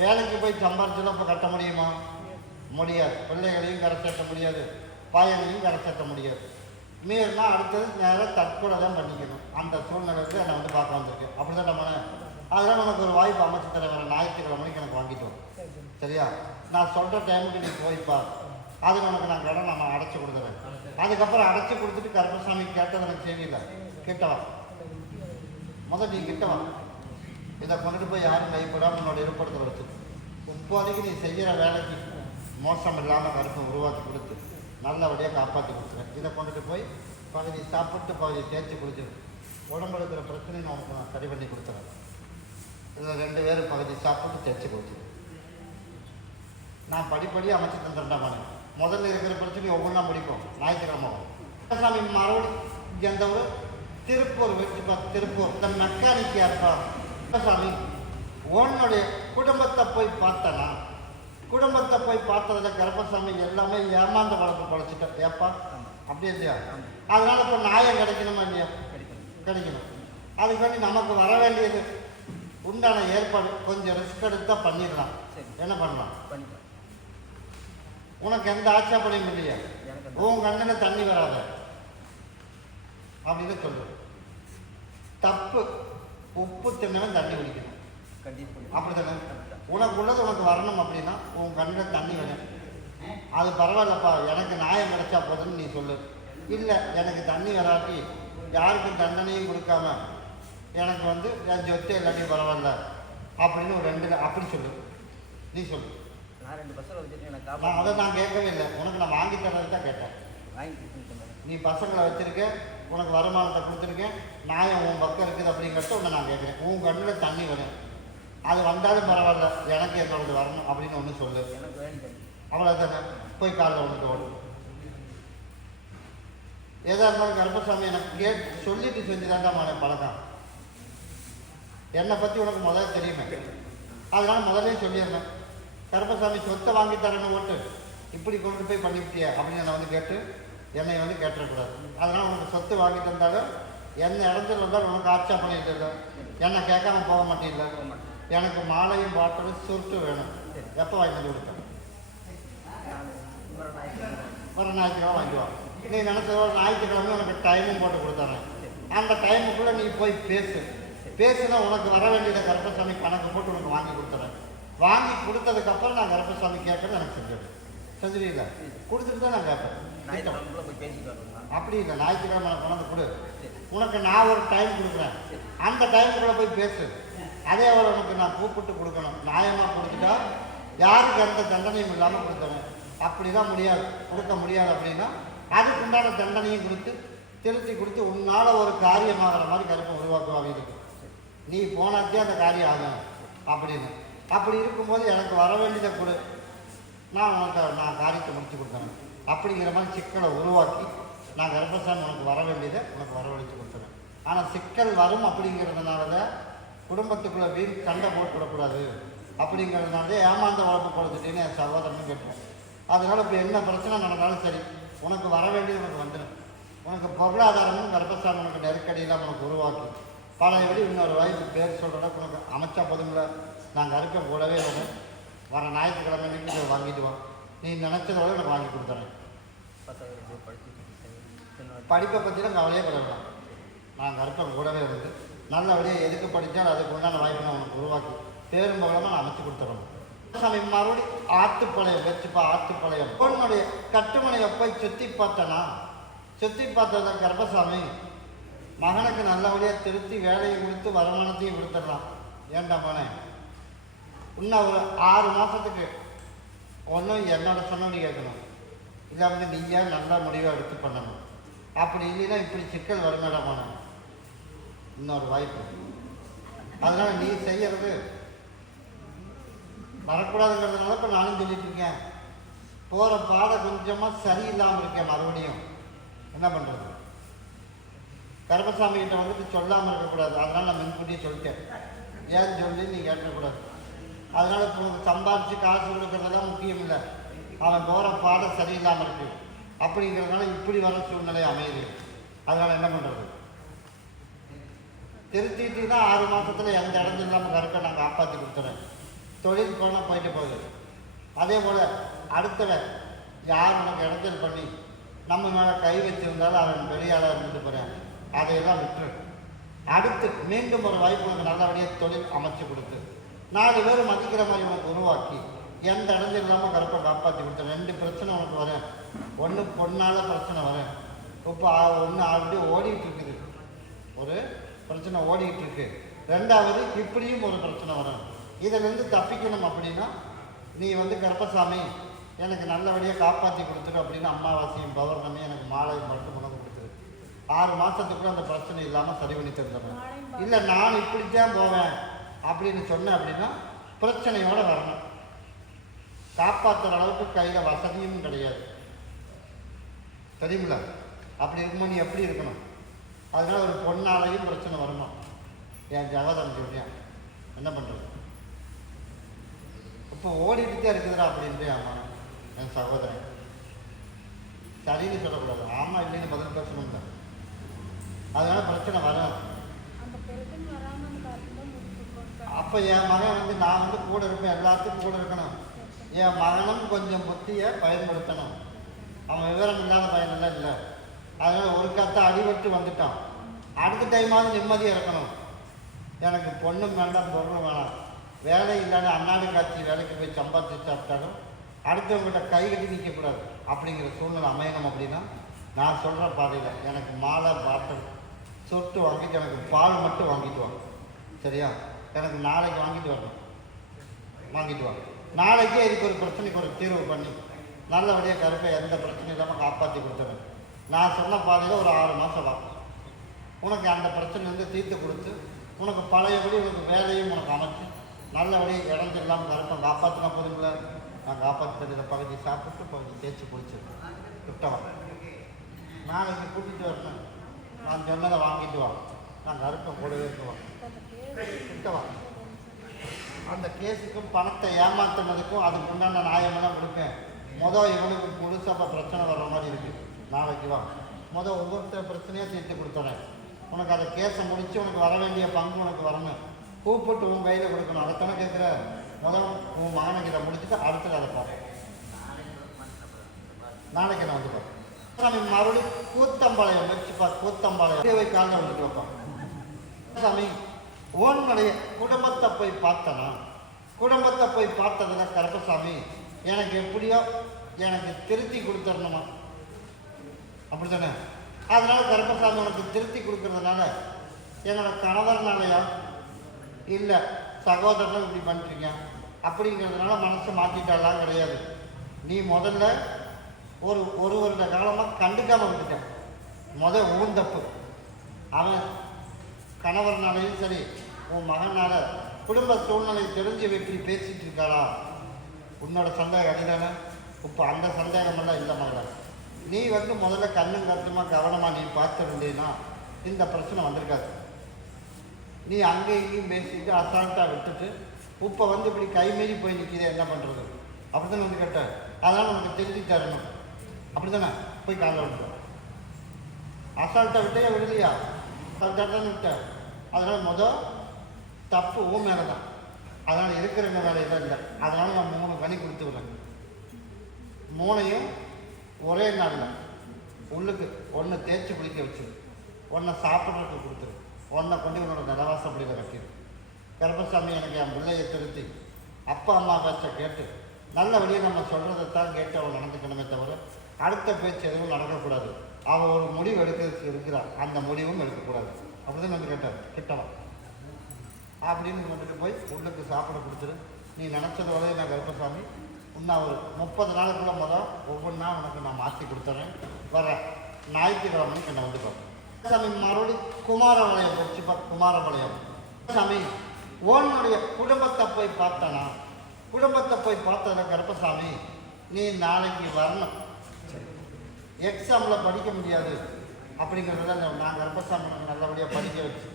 வேலைக்கு போய் சம்பாரிச்செல்லாம் இப்போ கட்ட முடியுமா? முடியாது. பிள்ளைகளையும் கரை சேர்த்த முடியாது, பையனையும் கரை சேர்த்த முடியாது. மீறினா அடுத்தது நேராக தற்கொலை தான் பண்ணிக்கணும். அந்த சூழ்நிலைக்கு என்னை வந்து பார்க்க வந்திருக்கு. அப்படி தான் நம்ம அதெல்லாம் உனக்கு ஒரு வாய்ப்பு அமைச்சு தரேன். வர ஞாயிற்றுக்கிழமைக்கு எனக்கு வாங்கிட்டு வரும். சரியா? நான் சொல்கிற டைமுக்கு நீ போய்ப்பா. அது உனக்கு நான் கடன் நம்ம அடைச்சி கொடுக்குறேன். அதுக்கப்புறம் அடைச்சி கொடுத்துட்டு கருப்பசாமி கேட்டது எனக்கு தெரியல. கிட்டவா முதல் நீ கிட்டவா. இதை கொண்டுட்டு போய் யாரும் கைப்படாமல் உன்னோட இருப்படத்தில் வச்சு இப்போதைக்கு நீ செய்கிற வேலைக்கு மோசம் இல்லாமல் கருப்பை உருவாக்கி கொடுத்து நல்லபடியாக காப்பாற்றி கொடுத்துறேன். இதை கொண்டுட்டு போய் பகுதி சாப்பிட்டு பகுதி தேய்ச்சி குடிச்சிரு. உடம்புல இருக்கிற பிரச்சனையை உனக்கு நான் சரி பண்ணி கொடுத்துறேன். இதில் 2 பேரும் பகுதி சாப்பிட்டு தேய்ச்சி கொடுத்துரு. நான் படிப்படியாக அமைச்சு தந்துட்டேன். முதல்ல இருக்கிற பிரச்சனை ஒவ்வொன்றா முடிப்போம். ஞாயிற்றுக்கிழமை சாமி மறுபடி எந்த ஒரு திருப்பூர் வச்சுப்பா. திருப்பூர் இந்த மெக்கானிக் யாருப்பா? சாமி உன்னுடைய குடும்பத்தை போய் பார்த்தனா? குடும்பத்தை போய் பார்த்ததில் கருப்பசாமி எல்லாமே ஏமாந்த வளர்ப்பு பழச்சிட்டேன். ஏப்பா அப்படியே இல்லையா? அதனால இப்போ நியாயம் கிடைக்கணுமா இல்லையா? கிடைக்கணும். அதுக்காண்டி நமக்கு வர வேண்டியது உண்டான ஏற்பாடு கொஞ்சம் ரிஸ்க் எடுத்தால் பண்ணிடலாம். என்ன பண்ணலாம்? உனக்கு எந்த ஆட்சேபனையும் இல்லையா? உன் கண்ணில் தண்ணி வராத அப்படின்னு சொல்லு. தப்பு. உப்பு தின்னவன் தண்ணி குடிக்கணும். அப்படி தானே? உனக்கு உள்ளது உனக்கு வரணும் அப்படின்னா உன் கண்ணில் தண்ணி வேணும். அது பரவாயில்லப்பா, எனக்கு நியாயம் கிடைச்சா போதுன்னு நீ சொல்லு. இல்லை எனக்கு தண்ணி வராட்டி யாருக்கும் தண்டனையும் கொடுக்காம எனக்கு வந்து என் சொத்து எல்லாத்தையும் பரவாயில்ல அப்படின்னு ஒரு 2 அப்படி சொல்லு. நீ சொல்லு. நான் அதை நான் கேட்கவே இல்லை. உனக்கு நான் வாங்கி தரது தான் கேட்டேன். நீ பசங்களை வச்சுருக்க, உனக்கு வருமானத்தை கொடுத்துருக்கேன், நியாயம் உன் பக்கம் இருக்குது அப்படிங்கிறத ஒன்று நான் கேட்குறேன். உன் கண்ணில் தண்ணி வரும். அது வந்தாலும் பரவாயில்ல, எனக்கு என்னோடது வரணும் அப்படின்னு ஒன்று சொல்லு. அவ்வளோ தானே? போய் காலில் ஒன்று ஓடும். எதாக இருந்தாலும் கருப்பசாமி எனக்கு சொல்லிட்டு செஞ்சுதான்டாமான பழக்கம். என்னை பற்றி உனக்கு முதல்ல தெரியுமே. அதனால் முதலே சொல்லிடுறேன். கருப்பசாமி சொத்தை வாங்கி தரேன்னு ஓட்டு இப்படி கொண்டு போய் பண்ணிவிட்டிய அப்படின்னு என்னை வந்து கேட்டு என்னை வந்து கேட்டுறக்கூடாது. அதனால் உனக்கு சொத்து வாங்கி தந்தாலும் என்ன இடத்துல இருந்தாலும் உனக்கு ஆட்சா பண்ணிட்டு இல்லை. என்னை கேட்காம போக மாட்டேங்கல. எனக்கு மாலையும் பாட்டிலும் சுருட்டு வேணும். எப்போ வாங்கி வந்து கொடுத்தேன்? ஒரு ஞாயிற்றுக்கிழமை வாங்கிடுவான். நீ நினச்ச ஒரு ஞாயிற்றுக்கிழமை உனக்கு டைமும் போட்டு கொடுத்துறேன். அந்த டைமுக்குள்ளே நீ போய் பேசுனா உனக்கு வர வேண்டியதை கருப்பசாமி கணக்கு போட்டு உனக்கு வாங்கி கொடுத்துறேன். வாங்கி கொடுத்ததுக்கப்புறம் நான் கருப்பசாமி கேட்கறது எனக்கு செஞ்சிடுறேன். செஞ்சிருக்கீங்களா? கொடுத்துட்டு தான் நான் கேட்பேன். அப்படி இல்லை, ஞாயிற்றுக்கிழமை கொண்டு கொடு. உனக்கு நான் ஒரு டைம் கொடுக்குறேன். அந்த டைமுக்குள்ளே போய் பேசு. அதே அவரை உனக்கு நான் கூப்பிட்டு கொடுக்கணும். நியாயமாக கொடுத்துட்டா யாருக்கு எந்த தண்டனையும் இல்லாமல் கொடுத்துறேன். அப்படி தான் முடியாது, கொடுக்க முடியாது. அப்படின்னா அதுக்கு உண்டான தண்டனையும் கொடுத்து திருத்தி கொடுத்து உன்னால் ஒரு காரியமாகிற மாதிரி கருப்பை உருவாக்குவாங்க. இருக்கு நீ போனாத்தே அந்த காரியம் ஆகும் அப்படின்னு. அப்படி இருக்கும்போது எனக்கு வர வேண்டியதை கொடு, நான் உனக்கு நான் காரியத்தை முடித்து கொடுத்தேன் அப்படிங்கிற மாதிரி சிக்கலை உருவாக்கி நான் கருப்பசாமி உனக்கு வர வேண்டியதை உனக்கு வரவழைச்சு கொடுத்துறேன். ஆனால் சிக்கல் வரும் அப்படிங்கிறதுனால தான் குடும்பத்துக்குள்ளே வீண் சண்டை போட்டுவிடக்கூடாது அப்படிங்கிறதுனால ஏமாந்த வளர்ப்பு கொடுத்துட்டேன்னு என் சகோதரனும் கேட்போம். அதனால் இப்போ என்ன பிரச்சனை நடந்தாலும் சரி உனக்கு வர வேண்டியது உனக்கு வந்துடும். உனக்கு பொருளாதாரமும் கருப்பசாமி உனக்கு நெருக்கடியெல்லாம் உனக்கு உருவாக்கி பழையபடி இன்னொரு வாய்ப்பு பேர் சொல்கிறத உனக்கு அமைச்சா போதுங்கள. நான் கருப்பை கூடவே வரேன். வர ஞாயிற்றுக்கிழமை இதை வாங்கிட்டு வா. நீ நினச்சதோட எனக்கு வாங்கி கொடுத்துறேன். படிப்பை பற்றிலாம் கவலையே படலாம். நான் கருப்பை கூடவே இருந்து நல்லபடியாக எதுக்கு படித்தாலும் அதுக்கு உண்டான வாய்ப்பு நான் உனக்கு உருவாக்கி பேரும் பகலமாக நான் அமைச்சு கொடுத்துறேன். சாமி மறுபடியும் ஆத்துப்பாளையம் வச்சுப்பா. ஆத்துப்பாளையம் உன்னுடைய கட்டுமனையை போய் சுற்றி பார்த்தனா? சுற்றி பார்த்தத கருப்பசாமி மகனுக்கு நல்லபடியாக திருத்தி வேலையை கொடுத்து வருமானத்தையும் கொடுத்துடலாம். ஏன்டா மகனே, இன்னும் ஒரு 6 மாதத்துக்கு ஒன்றும் என்னோட சொன்னபடி கேட்கணும். இதை வந்து நீயா நல்ல முடிவை எடுத்து பண்ணணும். அப்படி இல்லைன்னா இப்படி சிக்கல் வருமேடா மகனே. இன்னொரு வாய்ப்பு. அதனால் நீ செய்யறது வரக்கூடாதுங்கிறதுனால இப்போ நானும் சொல்லிட்டு இருக்கேன். போகிற பாதை கொஞ்சமாக சரியில்லாமல் இருக்கேன். மறுபடியும் என்ன பண்ணுறது? கருப்பசாமி கிட்ட வந்துட்டு சொல்லாமல் இருக்கக்கூடாது. அதனால் நான் முன்கூட்டியே சொல்லிட்டேன். ஏன்னு சொல்லி நீ கேட்கக்கூடாது. அதனால் இப்போ சம்பாதிச்சு காசு கொடுக்கறதெல்லாம் முக்கியம் இல்லை. அவன் போகிற பாதை சரியில்லாமல் இருக்கு அப்படிங்கிறதுனால இப்படி வர சூழ்நிலை அமையுது. அதனால் என்ன பண்ணுறது? திருத்திட்டு தான் 6 மாதத்தில் எந்த இடத்துல இல்லாமல் கரெக்டாக நான் காப்பாற்றி கொடுத்துறேன். தொழில் போனால் போயிட்டு போகுது. அதே போல் அடுத்தவ யார் உனக்கு இடத்தில் பண்ணி நம்ம மேலே கை வச்சிருந்தாலும் அவன் வெளியாளாக இருந்துட்டு போகிறேன். அதையெல்லாம் விட்டுரு. அடுத்து மீண்டும் ஒரு வாய்ப்பு உனக்கு நல்லபடியாக தொழில் அமைச்சு கொடுத்து 4 பேர் மதிக்கிற மாதிரி உனக்கு உருவாக்கி எந்த இடத்துல இல்லாமல் கரெக்டாக காப்பாற்றி கொடுத்தேன். 2 பிரச்சனை உனக்கு வரேன். ஒன்று பொண்ணால் பிரச்சனை வரேன். இப்போ ஒன்று ஆல்ரெடி ஓடிட்டு இருக்குது. ஒரு பிரச்சனை ஓடிக்கிட்டு இருக்கு. 2வது இப்படியும் ஒரு பிரச்சனை வரும். இதிலேருந்து தப்பிக்கணும் அப்படின்னா நீ வந்து கருப்பசாமி எனக்கு நல்லபடியாக காப்பாற்றி கொடுத்துரு அப்படின்னு அமாவாசையும் பௌர்ணமி எனக்கு மாலை மட்டும் உணவு கொடுத்துரு. 6 மாதத்துக்குள்ள அந்த பிரச்சனை இல்லாமல் சரி பண்ணி தந்துடுறேன். இல்லை நான் இப்படித்தான் போவேன் அப்படின்னு சொன்னேன் அப்படின்னா பிரச்சனையோடு வரணும். காப்பாற்றுற அளவுக்கு கையில் வசதியும் கிடையாது. தெரியுமில்ல? அப்படி இருக்கும்போது நீ எப்படி இருக்கணும்? அதனால் ஒரு பொண்ணாலையும் பிரச்சனை வரணும். என் ஜகதம் சொல்லியான் என்ன பண்ணுறது? இப்போ ஓடிட்டு தான் இருக்குதுடா அப்படின்ட்டு ஆமா என் சகோதரன் சரின்னு சொல்லக்கூடாது. ஆமாம் இல்லைன்னு பதில் பேசணும்ல. அதனால் பிரச்சனை வரும். அப்போ என் மகன் வந்து நான் வந்து கூட இருப்பேன். எல்லாத்துக்கும் கூட இருக்கணும். என் மகனும் கொஞ்சம் புத்தியை பயன்படுத்தணும். அவன் விவரம் இல்லாத பயனெல்லாம் இல்லை. அதனால் ஒரு கத்தை அடிபட்டு வந்துட்டான். அடுத்த டைமாவது நிம்மதியாக இருக்கணும். எனக்கு பொண்ணும் வேண்டாம் பொருளும் வேணாம். வேலை இல்லாத அன்னாடு காட்சி வேலைக்கு போய் சம்பாதிச்சு சாப்பிட்டாலும் அடுத்தவங்ககிட்ட கை கட்டி நிற்கக்கூடாது. அப்படிங்கிற சூழ்நிலை அமையணும். அப்படின்னா நான் சொல்கிற பாதையில் எனக்கு மாலை பாட்டில் சொட்டு வாங்கிட்டு எனக்கு பால் மட்டும் வாங்கிட்டு வாங்க. சரியா? எனக்கு நாளைக்கு வாங்கிட்டு வரணும். வாங்கிட்டு வாங்க. நாளைக்கே இதுக்கு ஒரு பிரச்சனைக்கு ஒரு தீர்வு பண்ணி நல்லபடியாக கருப்பை எந்த பிரச்சனையும் இல்லாமல் காப்பாற்றி கொடுத்துறேன். நான் சொன்ன பாதையில் ஒரு 6 மாதம் வா. உனக்கு அந்த பிரச்சனைலேருந்து தீர்த்து கொடுத்து உனக்கு பழையபடி உனக்கு வேலையும் உனக்கு அமைச்சு நல்லபடி இடம் இல்லாமல் கருப்பை காப்பாற்றினா போதுங்கள. நான் காப்பாற்றி தருகிற பகுதி சாப்பிட்டு பகுதி தேய்ச்சி குடிச்சிருக்கேன். கிட்டவன் நாளைக்கு கூட்டிகிட்டு வரணும். நான் சொன்னதை வாங்கிட்டு வா. நான் கருப்பை கூடவே இருக்குவான். கிட்டவா அந்த கேஸுக்கும் பணத்தை ஏமாத்துனதுக்கும் அதுக்கு உண்டான நியாயமெல்லாம் கொடுப்பேன். இவனுக்கு முழுசாக பிரச்சனை வர்ற மாதிரி இருக்குது. நாளைக்கு வா. ஒவ்வொருத்தர் பிரச்சனையாக தீர்த்து கொடுத்துறேன். உனக்கு அதை கேஸை முடித்து உனக்கு வர வேண்டிய பங்கு உனக்கு வரணும். கூப்பிட்டு உன் கையில் கொடுக்கணும். அதைத்தானே கேட்குற. உன் மகனுக்கு இதை முடிச்சுட்டு அடுத்தது அதை பார்ப்பேன். நாளைக்கு நான் வந்து பார்ப்பேன். மறுபடியும் கூத்தம்பாளையம் வச்சுப்பா. கூத்தம்பாளையம் காலில் வந்துட்டு வைப்பான். சாமி உன்னுடைய குடும்பத்தை போய் பார்த்தனா? குடும்பத்தை போய் பார்த்ததுல கருப்பசாமி எனக்கு எப்படியோ எனக்கு திருத்தி கொடுத்துடணுமா? அப்படி தானே? அதனால கருப்பசாமி உனக்கு திருத்தி கொடுக்கறதுனால என்னோட கணவர்னாலையா இல்லை சகோதரனும் இப்படி பண்ணிட்டீங்க அப்படிங்கிறதுனால மனசை மாற்றிட்டாலாம் கிடையாது. நீ முதல்ல ஒரு வருட காலமாக கண்டுக்காமல் விட்டுட்டேன். உன் தப்பு. அவன் கணவர்னாலையும் சரி உன் மகனால் குடும்ப சூழ்நிலை தெரிஞ்சு வெற்றி பேசிகிட்டு இருக்காளா? உன்னோட சந்தேகம் அடிதானே. இப்போ அந்த சந்தேகமெல்லாம் இல்லை மகள. நீ வந்து முதல்ல கண்ணும் கருத்துமாக கவனமாக நீ பார்த்துருந்தீன்னா இந்த பிரச்சனை வந்திருக்காது. நீ அங்கேயும் இங்கேயும் பேசிட்டு அசால்ட்டாக விட்டுட்டு இப்போ வந்து இப்படி கைமீறி போய் நிற்கிதே என்ன பண்ணுறது? அப்படி தானே வந்து கேட்டேன். அதனால் உனக்கு திருத்தி தரணும். அப்படி தானே? போய் காலைல விட்டு அசால்ட்டாக விட்டே விடலையா? அசால்ட்டாக விட்டேன். அதனால் தப்பு ஊ மேலே தான். அதனால் இருக்கிற வேலையெல்லாம் இல்லை. அதனால் நான் 3 கனி கொடுத்துக்கிறேன். 3ஐயும் ஒரே நாளில் உள்ளுக்கு ஒன்று தேய்ச்சி குளிக்க வச்சுரு, ஒன்றை சாப்பிட்றதுக்கு கொடுத்துரு, ஒன்றை கொண்டு உன்னோட நிலவாசப்படியில் கட்டிடு. கருப்பசாமி எனக்கு என் பிள்ளையை திருத்தி அப்பா அம்மா பேச்சை கேட்டு நல்லபடியாக நம்ம சொல்கிறதைத்தான் கேட்டு அவள் நடந்துக்கணுமே தவிர அடுத்த பேச்சு எதுவும் நடக்கக்கூடாது. அவள் ஒரு முடிவு எடுக்கிறதுக்கு இருக்கிறாள். அந்த முடிவும் எடுக்கக்கூடாது. அப்படி தான் வந்து கேட்டார். கிட்டவன் அப்படின்னு கொண்டுட்டு போய் உள்ளுக்கு சாப்பிட கொடுத்துரு. நீ நினச்சது வரையும் நான் கருப்பசாமி இன்னும் ஒரு 30 நாளுக்குள்ள ஒவ்வொன்றா உனக்கு நான் மாற்றி கொடுத்துட்றேன். வர ஞாயிற்றுக்கிழமைக்கு என்னை வந்து பார்ப்பேன். சாமி மறுபடியும் குமாரபாளையம் வச்சுப்பா, குமாரபாளையம். சாமி உன்னுடைய குடும்பத்தை போய் பார்த்தனா, குடும்பத்தை போய் பார்த்தத கருப்பசாமி நீ நாளைக்கு வரணும். எக்ஸாமில் படிக்க முடியாது அப்படிங்கிறத நான் கருப்பசாமி உனக்கு நல்லபடியாக படிக்க வச்சு,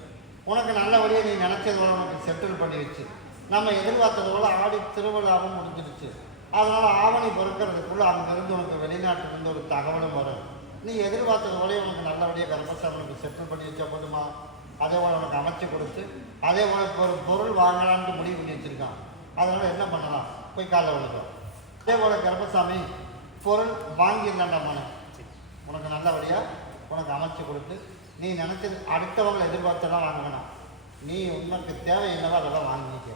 உனக்கு நல்லபடியாக நீ நினச்சது போல உனக்கு செட்டில் பண்ணி வச்சு, நம்ம எதிர்பார்த்தது போல் ஆடி திருவிழாவும் முடிஞ்சிருச்சு. அதனால் ஆவணி பொறுக்கிறதுக்குள்ளே அங்கேருந்து உனக்கு வெளிநாட்டிலேருந்து ஒரு தகவலும் வரும். நீ எதிர்பார்த்தது போல உனக்கு நல்லபடியாக கருப்பசாமி உனக்கு செட்டில் பண்ணி வச்சா போதுமா? அதே போல் உனக்கு அமைச்சு கொடுத்து அதே போல் இப்போ ஒரு பொருள் வாங்கலான்ட்டு முடிவு பண்ணி வச்சுருக்கான். அதனால் என்ன பண்ணலாம், போய் காலைல விழுக்கும். அதே போல் கருப்பசாமி பொருள் வாங்கியிருந்தாண்டாமான உனக்கு நல்லபடியாக உனக்கு அமைச்சு கொடுத்து நீ நினச்சது அடுத்தவங்களை எதிர்பார்த்தெல்லாம் வாங்க வேணாம். நீ உனக்கு தேவை என்னவோ அதெல்லாம் வாங்கிக்க.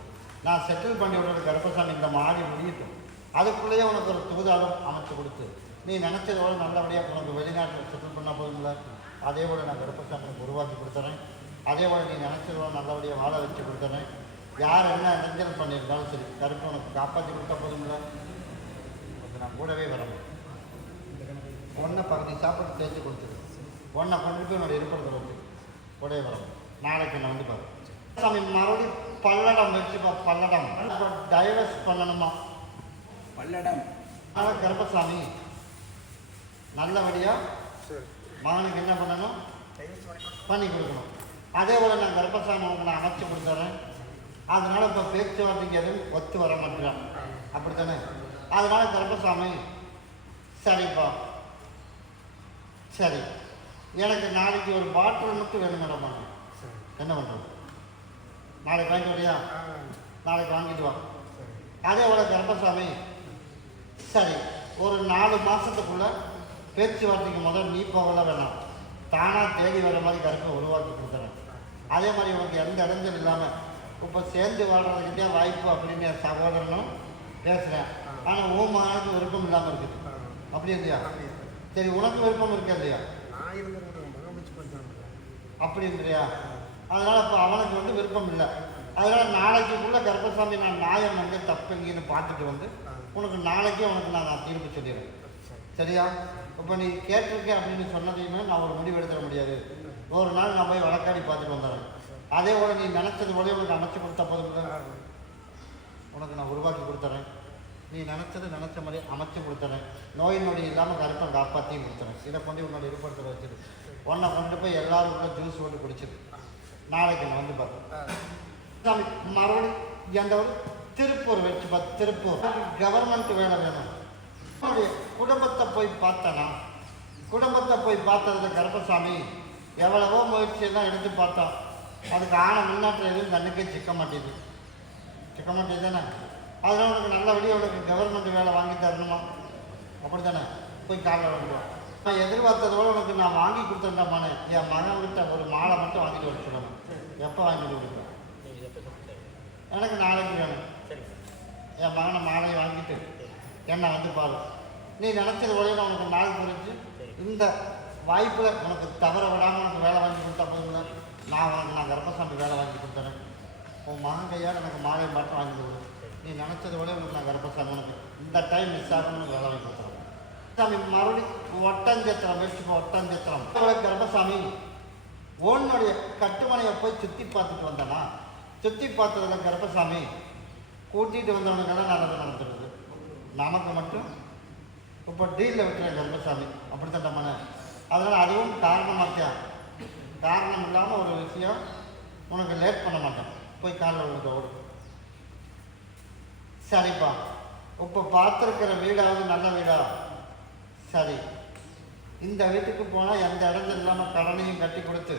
நான் செட்டில் பண்ணி விடுறது கருப்பசாமி இந்த மாறி முடியட்டும். அதுக்குள்ளேயே உனக்கு ஒரு தூதாலும் அமைச்சு கொடுத்து நீ நினச்சது போல நல்லபடியாக உனக்கு வெளிநாட்டில் செட்டில் பண்ணால் போதுங்கள. அதே போல் நான் கருப்பசாமி உருவாக்கி கொடுத்துறேன். அதே போல் நீ நினச்சது போல நல்லபடியாக வாழ வச்சு கொடுத்துறேன். யார் என்ன நெஞ்சல் பண்ணியிருந்தாலும் சரி கருப்பை உனக்கு காப்பாற்றி கொடுத்தா போதுங்கள. உனக்கு நான் கூடவே வரணும். ஒன்றை பகுதி சாப்பிட்டு தேய்ச்சி கொடுத்துரு. ஒன்றை கொண்டு போய் என்னோட இருப்பதை வச்சு கூடவே வரணும். நாளைக்கு என்ன வந்து பாரு சாமி மறுபடியும் பல்லடம் வச்சுப்பா. பல்லடம் இப்போ டைவர்ஸ் பண்ணணுமா? பல்லடம். ஆனால் கருப்பசாமி நல்லபடியாக மகனுக்கு என்ன பண்ணணும், பண்ணி கொடுக்கணும். அதே போல் நான் கருப்பசாமி உனக்கு நான் அமைச்சு கொடுத்துட்றேன். அதனால் இப்போ பேச்சுவார்த்தைக்கு எதுவும் ஒத்து வர மாட்டேறான், அப்படித்தானே? அதனால் கருப்பசாமி சரிப்பா, சரி எனக்கு நாளைக்கு ஒரு பாட்டில் மட்டும் வேணும் மேடம். என்ன பண்ணுறது, நாளைக்கு வாங்கிட்டு வரியா? நாளைக்கு வாங்கிட்டு வா. அதே போல் கருப்பசாமி சரி ஒரு 4 மாதத்துக்குள்ளே பேச்சுவார்த்தைக்கு முதல் நீ போகல வேணாம், தானாக தேடி வர மாதிரி கருப்பை உருவாக்கி கொடுத்துறேன். அதே மாதிரி உனக்கு எந்த இடைஞ்சல் இல்லாமல் இப்போ சேர்ந்து வாழ்கிறதுக்கிட்டே வாய்ப்பு அப்படின்னு என் சகோதரனும் பேசுகிறேன். ஆனால் உன் மகனுக்கு விருப்பம் இல்லாமல் இருக்குது, அப்படி இல்லையா? சரி உனக்கு விருப்பம் இருக்கா இல்லையா? அப்படி இல்லையா? அதனால் இப்போ அவனுக்கு வந்து விருப்பம் இல்லை. அதனால் நாளைக்குள்ளே கருப்பசாமி நான் நியாயம் வந்து தப்புங்கன்னு பார்த்துட்டு வந்து உனக்கு நாளைக்கே உனக்கு நான் தீர்ப்பு சொல்லிடுறேன். சரியா? இப்போ நீ கேட்டிருக்கேன் அப்படின்னு சொன்னதையுமே நான் ஒரு முடிவு எடுத்துட முடியாது. ஒரு நாள் நான் போய் வழக்காடி பார்த்துட்டு வந்துடுறேன். அதே போல் நீ நினச்சது போல உனக்கு அமைச்சு கொடுத்தா போதும், உனக்கு நான் உருவாக்கி கொடுத்துறேன். நீ நினச்ச மாதிரி அமைச்சு கொடுத்துறேன். நோய் நொடி இல்லாமல் கருப்பை காப்பாற்றியும் கொடுத்துறேன். இதை கொண்டு உன்னோட இருப்பத்தில் வச்சுரு. உன்னை கொண்டு போய் எல்லாரும் கூட ஜூஸ் போட்டு குடிச்சிரு. நாளைக்கு நான் வந்து பார்த்து மறுபடியும் எந்த ஒரு திருப்பூர் வச்சு பார்த்து திருப்பூர் கவர்மெண்ட் வேலை வேணும். என்னுடைய குடும்பத்தை போய் பார்த்தனா, குடும்பத்தை போய் பார்த்ததில் கருப்பசாமி எவ்வளவோ முயற்சியெல்லாம் எடுத்து பார்த்தோம். அதுக்கு ஆன முன்னேற்றம் எதுவும் கண்ணுக்கே சிக்க மாட்டேது தானே? அதனால் உனக்கு நல்லபடியாக உனக்கு கவர்மெண்ட் வேலை வாங்கி தரணுமா? அப்படி தானே? போய் காலைல வந்துடுவான். நான் எதிர்பார்த்ததோடு உனக்கு நான் வாங்கி கொடுத்துட்டேன். என் மகன்கிட்ட ஒரு மாலை மட்டும் வாங்கிட்டு வர சொல்லணும். எப்போ வாங்கிட்டு கொடுப்பேன்? எனக்கு நாளைக்கு வேணும். என் மகனை மாலையை வாங்கிட்டு என்னை வந்து பாரு. நீ நினச்சது வழியில் உனக்கு நாள் குறித்து இந்த வாய்ப்பில் உனக்கு தவற விடாமல் உனக்கு வேலை வாங்கி கொடுத்தா போதுங்களா? நான் கருப்பசாமி வேலை வாங்கி கொடுத்துறேன். உன் மகன் கையால் எனக்கு மாலை மட்டும் வாங்கி கொடு. நீ நினச்சது வழியில் உனக்கு நான் கருப்பசாமி உனக்கு இந்த டைம் மிஸ் ஆகணும்னு வேலை வாங்கி கொடுத்துறேன். சாமி மறுபடியும் ஒட்டஞ்சத்திரம் வச்சுப்போ. ஒட்டஞ்சத்திரம் கருப்பசாமி உன்னுடைய கட்டுமனையை போய் சுற்றி பார்த்துட்டு வந்தேன்னா, சுற்றி பார்த்ததில் கருப்பசாமி கூட்டிகிட்டு வந்தவனுக்கெல்லாம் நல்லது நடந்துடுது. நமக்கு மட்டும் இப்போ டீலில் விட்டுறேன் கருப்பசாமி. அப்படித்தான் மன. அதனால் அதுவும் காரணமாக்கியா, காரணம் இல்லாமல் ஒரு விஷயம் உனக்கு லேட் பண்ண மாட்டேன். போய் காலைல விழுந்து ஓடு. சரிப்பா, இப்போ பார்த்துருக்கிற வீடாவது நல்ல வீடா? சரி, இந்த வீட்டுக்கு போனால் எந்த இடத்துல இல்லாமல் கடனையும் கட்டி கொடுத்து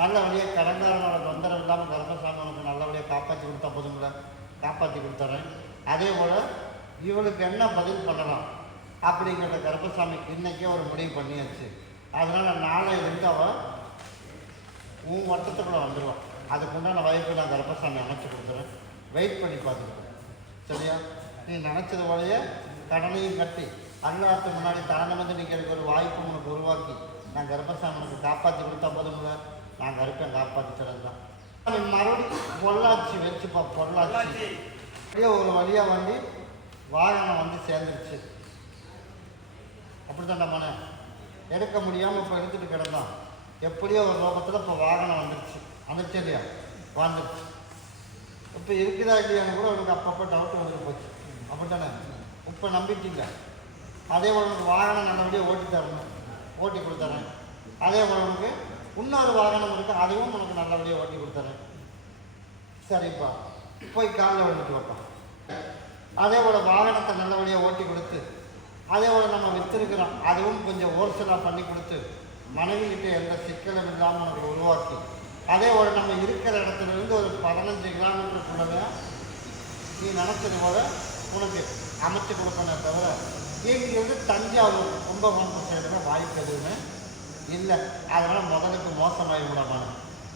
நல்லபடியாக கடன்காரனோட தொந்தரவு இல்லாமல் கருப்பசாமி உனக்கு நல்லபடியாக காப்பாற்றி கொடுத்தா போதுங்கள. காப்பாற்றி கொடுத்துட்றேன். அதே போல் இவளுக்கு என்ன பதில் பண்ணலாம் அப்படிங்கிற கருப்பசாமி இன்றைக்கே ஒரு முடிவு பண்ணியாச்சு. அதனால் நாளையிலேருந்து அவள் உன் வட்டத்துக்குள்ளே வந்துடுவான். அதுக்குண்டான வாய்ப்பு நான் கருப்பசாமி அமைச்சு கொடுத்துறேன். வெயிட் பண்ணி பார்த்துக்கிறேன். சரியா? நீ நினச்சது போலயே கடனையும் கட்டி அல்லாத்து முன்னாடி தலை வந்து நிற்கிறதுக்கு ஒரு வாய்ப்பு உனக்கு உருவாக்கி நான் கருப்பசாமி உனக்கு காப்பாற்றி கொடுத்தா போதுங்கள. நான் கருப்பை காப்பாற்றி தரது தான். மறுபடியும் பொள்ளாச்சி வச்சுப்பா. பொள்ளாச்சி அப்படியே ஒரு வழியாக வந்து வாகனம் வந்து சேர்ந்துருச்சு. அப்படி தான் மன எடுக்க முடியாமல் இப்போ எடுத்துகிட்டு கிடந்தான். எப்படியோ ஒரு லோகத்தில் இப்போ வாகனம் வந்துருச்சு இல்லையா, வந்துருச்சு. இப்போ இருக்குதா இல்லையான்னு கூட உனக்கு அப்பப்போ டவுட் வந்துட்டு போச்சு, அப்படித்தானே? இப்போ நம்பிட்டீங்க. அதே போல் உனக்கு வாகனம் நல்லபடியாக ஓட்டி தரணும், ஓட்டி கொடுத்துறேன். அதே போல் உனக்கு இன்னொரு வாகனம் இருக்குது, அதுவும் உனக்கு நல்லபடியாக ஓட்டி கொடுத்துறேன். சரிப்பா, போய் காலில் வந்துட்டு வைப்பா. அதே போல் வாகனத்தை நல்லபடியாக ஓட்டி கொடுத்து, அதே போல் நம்ம விற்றுருக்கிறோம், அதுவும் கொஞ்சம் ஹோல்சேலாக பண்ணி கொடுத்து, மனைவிக்கிட்ட எந்த சிக்கலும் இல்லாமல் உனக்கு உருவாக்கி, அதே போல் நம்ம இருக்கிற இடத்துலேருந்து ஒரு 15 கிலோமீட்டருக்குள்ளே நீ நினச்சது போல உனக்கு அமைச்சு கொடுக்கணும். தவிர இங்கிருந்து தஞ்சாவூர் கும்பகோணம் சைடில் வாய்ப்பு எதுவுமே இல்லை. அதனால் முதலுக்கு மோசமாகி விடமான.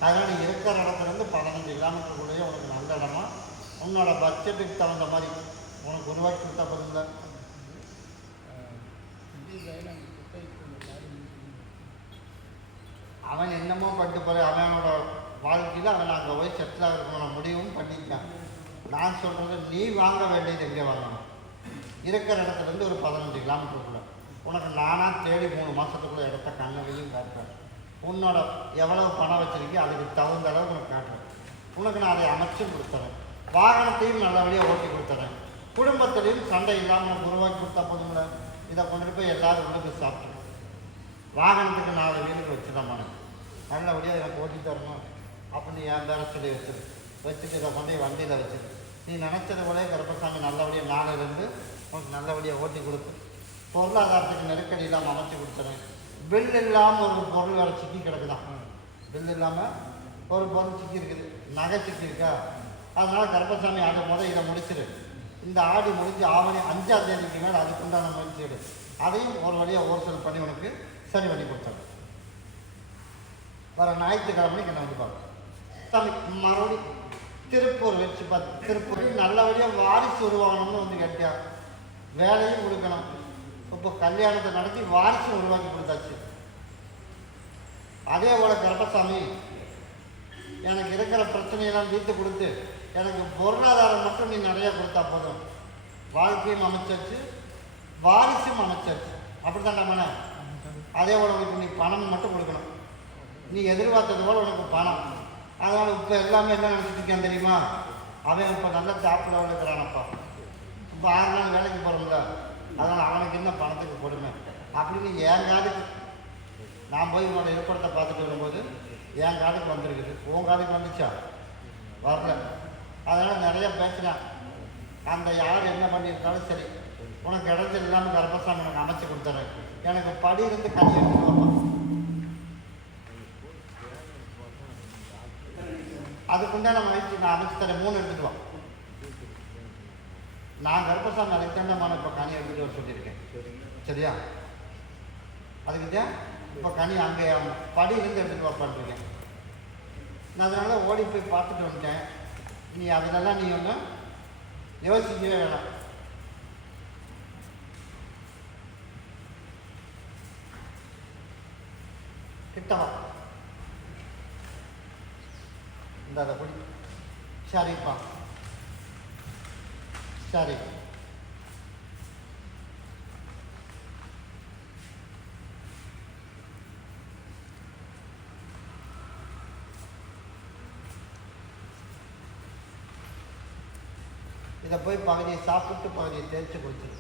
அதனால் நீ இருக்கிற இடத்துலேருந்து 15 கிலோமீட்டருக்குள்ளேயே உனக்கு நல்ல இடமா உன்னோட பட்ஜெட்டுக்கு தகுந்த மாதிரி உனக்கு உருவாக்கி கொடுத்தா பதில்ல. அவன் என்னமோ பண்ணிட்டு போகிற, அவனோட வாழ்க்கையில் அவன் அங்கே போய் செட்டில் ஆகிறதுக்கான முடிவும் பண்ணிட்டான். நான் சொல்கிறது, நீ வாங்க வேண்டியது எங்கே வாங்கணும்? இருக்கிற இடத்துலேருந்து ஒரு 15 கிலோமீட்டருக்குள்ளே உனக்கு நானாக தேடி 3 மாதத்துக்குள்ளே இடத்த கண்ணவையும் காட்டுறேன். உன்னோட எவ்வளோ பணம் வச்சுருக்கி அதுக்கு தகுந்த அளவு உனக்கு காட்டுறேன். உனக்கு நான் அதை அமைச்சும் கொடுத்துறேன், வாகனத்தையும் நல்லபடியாக ஓட்டி கொடுத்துறேன், குடும்பத்திலையும் சண்டை இல்லாமல் உருவாக்கி கொடுத்தா போதுங்கள. இதை கொண்டுட்டு போய் எல்லோரும் உணவு சாப்பிட்டு வாகனத்துக்கு 4 வீலுக்கு வச்சுடாமான நல்லபடியாக எனக்கு ஓட்டி தரணும் அப்படின்னு என் பேர சொல்லி வச்சுட்டு இதை கொண்டு வண்டியில் வச்சுட்டு நீ நினச்சது போலே கருப்பசாமி நல்லபடியாக நாளிலிருந்து உனக்கு நல்லபடியாக ஓட்டி கொடுத்து பொருளாதாரத்துக்கு நெருக்கடி இல்லாமல் அமைச்சு கொடுத்துறேன். பில் இல்லாமல் ஒரு பொருள் வேறு சிக்கி கிடக்குதான். பில் இல்லாமல் ஒரு பொருள் சிக்கி இருக்குது, நகை சிக்கி இருக்கா. அதனால் கருப்பசாமி அதை இதை முடிச்சிடு. இந்த ஆடி முடிஞ்சு ஆவணி 5ஆம் தேதிக்கு மேலே அதுக்குண்டான முயற்சி எடு. அதையும் ஒரு வழியாக ஹோல்சேல் பண்ணி உனக்கு சரி பண்ணி கொடுத்தாங்க. வர ஞாயிற்றுக்கிழமைக்கு என்ன வந்து பார்ப்போம். சாமி மறுபடியும் திருப்பூர் வச்சு பார்த்து திருப்பூர் நல்லபடியாக வாரிசு உருவாகணும்னு வந்து கேட்டியா, வேலையும் கொடுக்கணும். இப்போ கல்யாணத்தை நடத்தி வாரிசு உருவாக்கி கொடுத்தாச்சு. அதே போல் கருப்பசாமி எனக்கு இருக்கிற பிரச்சனையெல்லாம் தீர்த்து கொடுத்து எனக்கு பொருளாதாரம் மட்டும் நீ நிறையா கொடுத்தா போதும். வாழ்க்கையும் அமைச்சாச்சு, வாரிசும் அமைச்சாச்சு. அப்படி தான் நம்மன. அதே போல் உனக்கு நீ பணம் மட்டும் கொடுக்கணும். நீ எதிர்பார்த்தது போல் உனக்கு பணம். அதனால் இப்போ எல்லாமே என்ன நினச்சிட்டு இருக்கேன் தெரியுமா, அவன் இப்போ நல்ல ஜாப்பில் இருக்கிறானப்பா, இப்போ 6 நாள் வேலைக்கு போகிறோம்ல, அதனால் அவனுக்கு என்ன பணத்துக்கு கொடுமை அப்படின்னு என் காதுக்கு நான் போய் உன்னோட இருப்படத்தை பார்த்துட்டு வரும்போது என் காதுக்கு வந்திருக்குது. உன் காதுக்கு வந்துச்சா? வரல. அதனால் நிறைய பேசினான். அந்த யார் என்ன பண்ணியிருந்தாலும் சரி, உனக்கு இடத்துல இல்லாமல் கருப்பசாமி உனக்கு அமைச்சு கொடுத்துறேன். எனக்கு படி இருந்து கனி எடுத்துருவாப்பா. அதுக்குண்டான முயற்சி நான் அமைச்சு தரேன். 3 எடுத்துட்டு வா. நான் கருப்பசாமி அதுக்கு தண்டமான இப்போ கனி எடுத்துட்டு வர சொல்லியிருக்கேன். சரியா? அதுக்கு இப்போ கனி அங்கே படியிலேருந்து எடுத்துகிட்டு வாப்பான்ருக்கேன். நான் அதனால் ஓடி போய் பார்த்துட்டு வந்துட்டேன். நீ அதிலெல்லாம் நீ ஒன்றும் யோசிக்கவே வேணாம். கிட்டவா இந்த அதை பிடி. சரிப்பா, சரி. இதை போய் பகுதியை சாப்பிட்டு பகுதியை தேய்ச்சி குடிச்சிரு.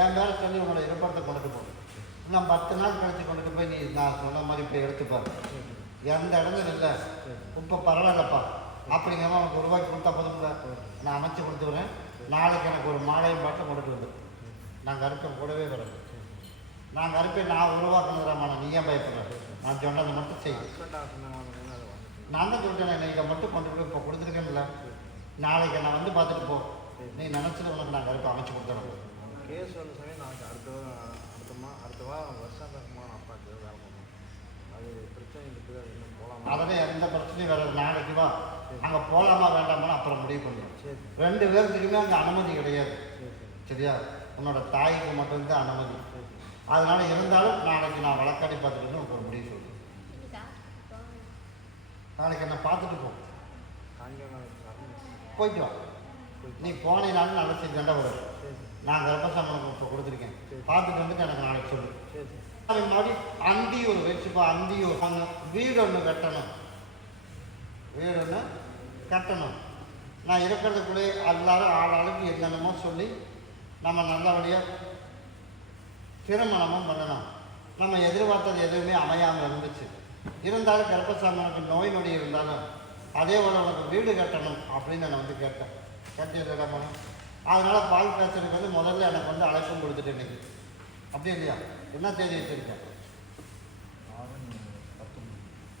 என் மேலே சொல்லி உங்களோட இருப்படத்தை கொண்டுட்டு போகும். இன்னும் 10 நாள் கழித்து கொண்டுட்டு போய் நீ நான் சொன்ன மாதிரி போய் எடுத்துப்பாரு. எந்த இடமும் இல்லை, இப்போ பரவாயில்லப்பா அப்படிங்கிறமா உனக்கு உருவாக்கி கொடுத்தா போதும்ல. நான் அமைச்சு கொடுத்துக்கிறேன். நாளைக்கு எனக்கு ஒரு மாலையும் பாட்டை கொண்டுட்டு வந்து நான் கருப்பை கூடவே வரேன். நான் கருப்பை நான் உருவாக்கணுங்கிறமான நீ ஏன் பயப்படுறேன்? நான் சொன்னதை மட்டும் செய்யும். நான் தான் சொல்லிட்டேன், இதை மட்டும் கொண்டு போய் இப்போ கொடுத்துருக்கேன்ல. நாளைக்கு நான் வந்து பார்த்துட்டு போ. நீ நினச்சிட்டு உனக்கு நான் கருப்பை அமைச்சு கொடுத்துறேன். கேஸ் வந்து சொல்லி நாளைக்கு அடுத்த வாரம் வருஷம் தக்கமான அப்பாவுக்கு வேலை பண்ணணும். அது பிரச்சனை இருக்குது. அது இன்னும் போகலாமா? அதெல்லாம் எந்த பிரச்சனையும் வேறு. நாளைக்கு வா, அங்கே போகலாமா வேண்டாமான்னு அப்புறம் முடிவு பண்ணுவோம். 2 பேருக்குமே அங்கே அனுமதி கிடையாது. சரியா? உன்னோட தாய்க்கு மட்டும்தான் அனுமதி. அதனால் இருந்தாலும் நாளைக்கு நான் வழக்காடி பார்த்துட்டு உனக்கு ஒரு முடிவு சொல்லுவேன். நாளைக்கு என்ன பார்த்துட்டு போ. போயிட்டு வா. நீ போனீனாலும் நல்ல செய்தி தண்டை வரும். நான் கர்ப்பசாமி இப்போ கொடுத்துருக்கேன். பார்த்துட்டு வந்துட்டு எனக்கு நாளைக்கு சொல்லு. மறுபடியும் அந்தியூர் வச்சுப்பா, அந்தியூர் அங்கே வீடு ஒன்று கட்டணும், வீடு ஒன்று கட்டணும். நான் இருக்கிறதுக்குள்ளே எல்லாரும் ஆளாளுக்கு என்னென்னமோ சொல்லி நம்ம நல்லபடியாக திருமணமும் பண்ணணும். நம்ம எதிர்பார்த்தது எதுவுமே அமையாமல் இருந்துச்சு. இருந்தாலும் கருப்பசாமி உனக்கு நோய் நொடி இருந்தாலும் அதே போல் உனக்கு வீடு கட்டணும் அப்படின்னு நான் வந்து கேட்டேன். கேட்டீங்களா மேடம்? அதனால் பால் பேசுறதுக்கு வந்து முதல்ல எனக்கு வந்து அழைப்பும் கொடுத்துட்டு இன்னைக்கு அப்படி இல்லையா? என்ன தேதி வச்சுருக்கேன்?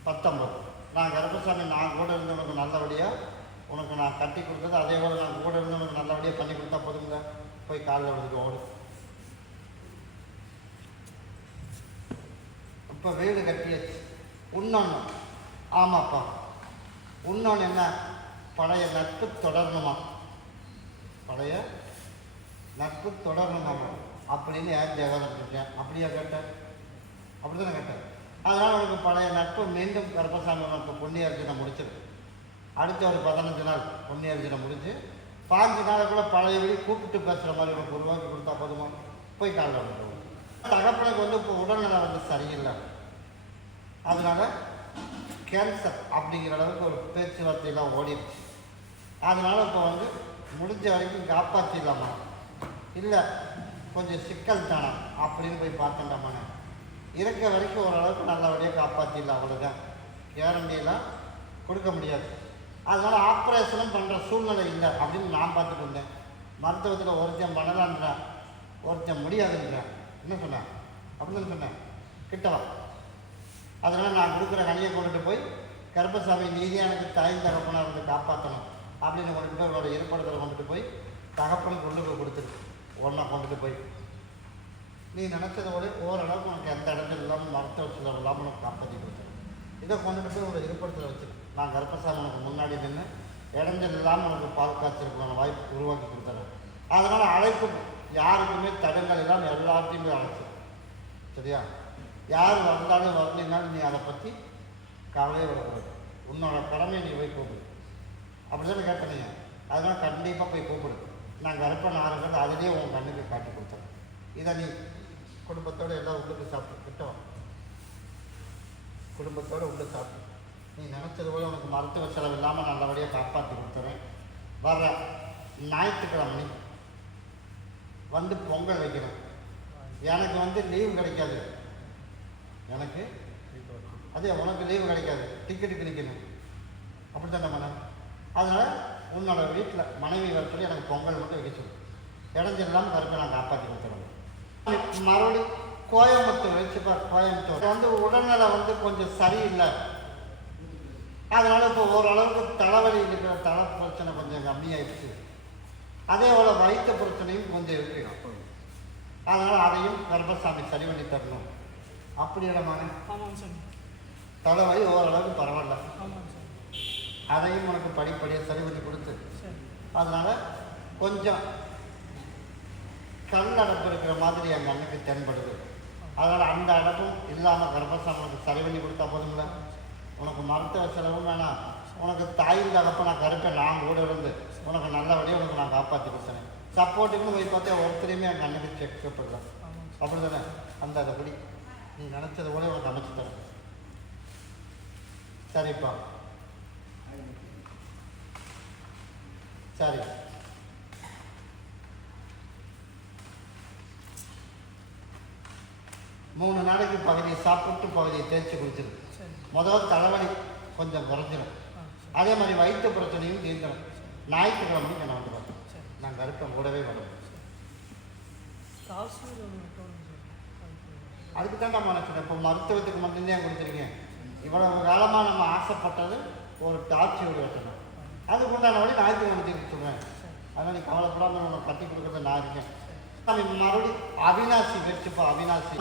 19. நான் கருப்பசாமி நான் கூட இருந்து உனக்கு நல்லபடியாக உனக்கு நான் கட்டி கொடுத்தது அதே போல் நான் கூட இருந்து உனக்கு நல்லபடியாக பண்ணி கொடுத்தா போதுங்க. போய் காலில் விழுந்து ஓடு. இப்போ வீடு கட்டியாச்சு. இன்னொன்று, ஆமாப்பா, இன்னொன்று என்ன, பழைய நட்பு தொடரணுமா, பழைய நட்பு தொடரணுமாமா அப்படின்னு ஏன் ஜெகதம் கேட்டேன். அப்படியா கேட்டேன்? அப்படி தானே கேட்டேன். அதனால் உனக்கு பழைய நட்பு மீண்டும் கருப்பசாமி உனக்கு புண்ணியார்ஜனை முடிச்சிருக்கு. அடுத்த ஒரு 15 நாள் புண்ணியார்ஜனை முடிஞ்சு 5 நாளுக்குள்ள பழையபடி கூப்பிட்டு பேசுகிற மாதிரி உனக்கு உருவாக்கி கொடுத்தா போதுமா? போய் காலில் வந்துடுவோம். தகப்பனுக்கு வந்து இப்போ உடல்நலை வந்து சரியில்லை, அதனால கேன்சர் அப்படிங்கிற அளவுக்கு ஒரு பேச்சுவார்த்தையெல்லாம் ஓடிடுச்சு. அதனால் இப்போ வந்து முடிஞ்ச வரைக்கும் காப்பாற்றிடலாமா, இல்லை கொஞ்சம் சிக்கல் தானே அப்படின்னு போய் பார்த்துட்டாமாண்ணே. இருக்க வரைக்கும் ஓரளவுக்கு நல்லபடியாக காப்பாற்றிடலாம், அவ்வளோதான். கேரண்டியெல்லாம் கொடுக்க முடியாது. அதனால் ஆப்ரேஷனும் பண்ணுற சூழ்நிலை இல்லை அப்படின்னு நான் பார்த்துட்டு இருந்தேன். மருத்துவத்தில் ஒருத்தன் பண்ணலான்றேன், ஒருத்தன் முடியாதுன்றேன். என்ன சொன்னேன்? அப்படின்னு சொன்னேன், கிட்டவா. அதனால் நான் கொடுக்குற கனியை கொண்டுட்டு போய் கருப்பசாமி நீதியாக எனக்கு தாய் தகப்பனாக இருந்து காப்பாற்றணும் அப்படின்னு கொண்டுட்டு போய் அவரோட இருப்பிடத்தில் கொண்டுட்டு போய் தகப்பனுக்கு கொண்டு போய் கொடுத்துரு. ஒன்றா கொண்டுட்டு போய் நீ நினச்சதோட ஓரளவுக்கு உனக்கு எந்த இடத்துல இல்லாமல் மருத்துவ செலவு இல்லாமல் உனக்கு காப்பாற்றி கொடுத்துரு. இதை கொண்டுட்டு போய் ஒரு இருப்பிடத்தில் வச்சுரு. நான் கருப்பசாமி உனக்கு முன்னாடி நின்று இடைஞ்சல் இல்லாமல் உனக்கு பால் காய்ச்சலுக்கான வாய்ப்பு உருவாக்கி கொடுத்துறேன். அதனால் அழைப்பு யாருக்குமே தடங்கள் இல்லாமல் எல்லாத்தையுமே அழைச்சி, சரியா? யார் வந்தாலும் வரலைனாலும் நீ அதை பற்றி கவலையே விடக்கூடாது. உன்னோட கடமையை நீ போய் கூப்பிடு. அப்படி தானே கேட்டனீங்க? அதனால் கண்டிப்பாக போய் கூப்பிடு. நான் கருப்பன் ஆறுங்கிறது அதிலே உன் கண்ணுக்கு காட்டி கொடுத்தேன். இதை நீ குடும்பத்தோடு எல்லாம் உள்ளுக்கு சாப்பிட்டு கிட்டோம், குடும்பத்தோடு உள்ள சாப்பிட்டு நீ நினச்சது போல உனக்கு மருத்துவ செலவு இல்லாமல் நல்லபடியாக காப்பாற்றி கொடுத்துறேன். வர்ற ஞாயிற்றுக்கிழமை வந்து பொங்கல் வைக்கணும். எனக்கு வந்து லீவு கிடைக்காது, எனக்கு அதே உனக்கு லீவு கிடைக்காது, டிக்கெட்டு கிடைக்கணும். அப்படி தானே மனம்? அதனால் உன்னோட வீட்டில் மனைவி வர சொல்லி எனக்கு பொங்கல் மட்டும் வைக்க சொல்லு. இடைஞ்செல்லாம் கருப்பை நான் காப்பாற்றி கொடுத்துருவேன். மறுபடியும் கோயம்புத்தூர் வச்சுப்பார். கோயம்புத்தூர் வந்து உடல்நலை வந்து கொஞ்சம் சரியில்லை. அதனால் இப்போ ஓரளவுக்கு தலைவலி இருக்கிற தலை பிரச்சனை கொஞ்சம் கம்மியாயிடுச்சு. அதே போல் வயிற்று பிரச்சனையும் கொஞ்சம் இருக்கு. அதனால் அதையும் கருப்பசாமி சரி பண்ணி தரணும். அப்படி இடமான தலைவலி ஓரளவுக்கு பரவாயில்ல, அதையும் உனக்கு படிப்படியாக சரி பண்ணி கொடுத்து, அதனால் கொஞ்சம் கல் அடப்பு இருக்கிற மாதிரி என் கண்ணுக்கு தென்படுது. அதனால் அந்த அடப்பும் இல்லாமல் கர்ப்பசாமி உனக்கு சரி பண்ணி கொடுத்தா போதுங்களா? உனக்கு மருத்துவ செலவும் வேணாம், உனக்கு தாயின் தகப்ப நான் கருப்பை நான் கூட இருந்து உனக்கு நல்லபடியாக உனக்கு நான் காப்பாற்றி கொடுத்தேன். சப்போர்ட்டுக்குன்னு போய் பார்த்தா ஒருத்தரையுமே என் கண்ணுக்கு செக் பண்ணலாம். அப்படி தானே? அந்த அதைப்படி நீ நினச்சது கூட உனக்கு அமைச்சு தரேன். சரிப்பா, சரி. மூணு நாளைக்கு பகுதியை சாப்பிட்டு பகுதியை தேய்ச்சி குடிச்சிடும். முதல் தலைவலி கொஞ்சம் குறைஞ்சிடும். அதே மாதிரி வயிற்று பிரச்சனையும் தீர்ந்துடும். ஞாயிற்றுக்கிழமை நான் வந்துடுவேன். நான் கருப்பன் கூடவே வருவேன். அதுக்கு தான் நான் நினச்சிட்டேன். இப்போ மருத்துவத்துக்கு மட்டும்தான் கொடுத்துருக்கேன். இவ்வளவு காலமாக நம்ம ஆசைப்பட்டது ஒரு டார்ச்சி ஒரு வெட்டணும். அதுக்கு உண்டான வழி ஞாயிற்றுக்கிழமை தீர்த்து சொல்கிறேன். அதனால் நீ கவலைப்படாமல் உனக்கு கட்டி கொடுக்குறது நான் இருக்கேன். மறுபடியும் அவினாசி வச்சுப்பா. அவினாசி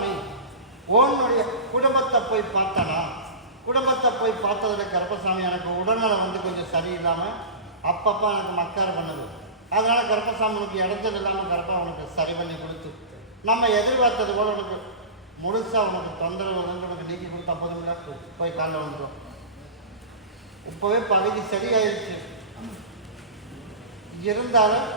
உன்னுடைய குடும்பத்தை போய் பார்த்தனா, குடும்பத்தை போய் பார்த்ததில் கருப்பசாமி எனக்கு உடல்நலை வந்து கொஞ்சம் சரியில்லாமல் அப்பப்போ எனக்கு மக்கார் பண்ணுது. அதனால் கருப்பசாமி உனக்கு இடைஞ்சல் இல்லாமல் கருப்பா உனக்கு சரி பண்ணி கொடுத்து நம்ம எதிர்பார்த்தது போல் உனக்கு முழுசாக உனக்கு தொந்தரவு வந்து உனக்கு நீக்கி கொடுத்தா போதுங்களா? போய் காலில் வந்துடும். இப்போவே பகுதி சரியாயிடுச்சு. இருந்தாலும்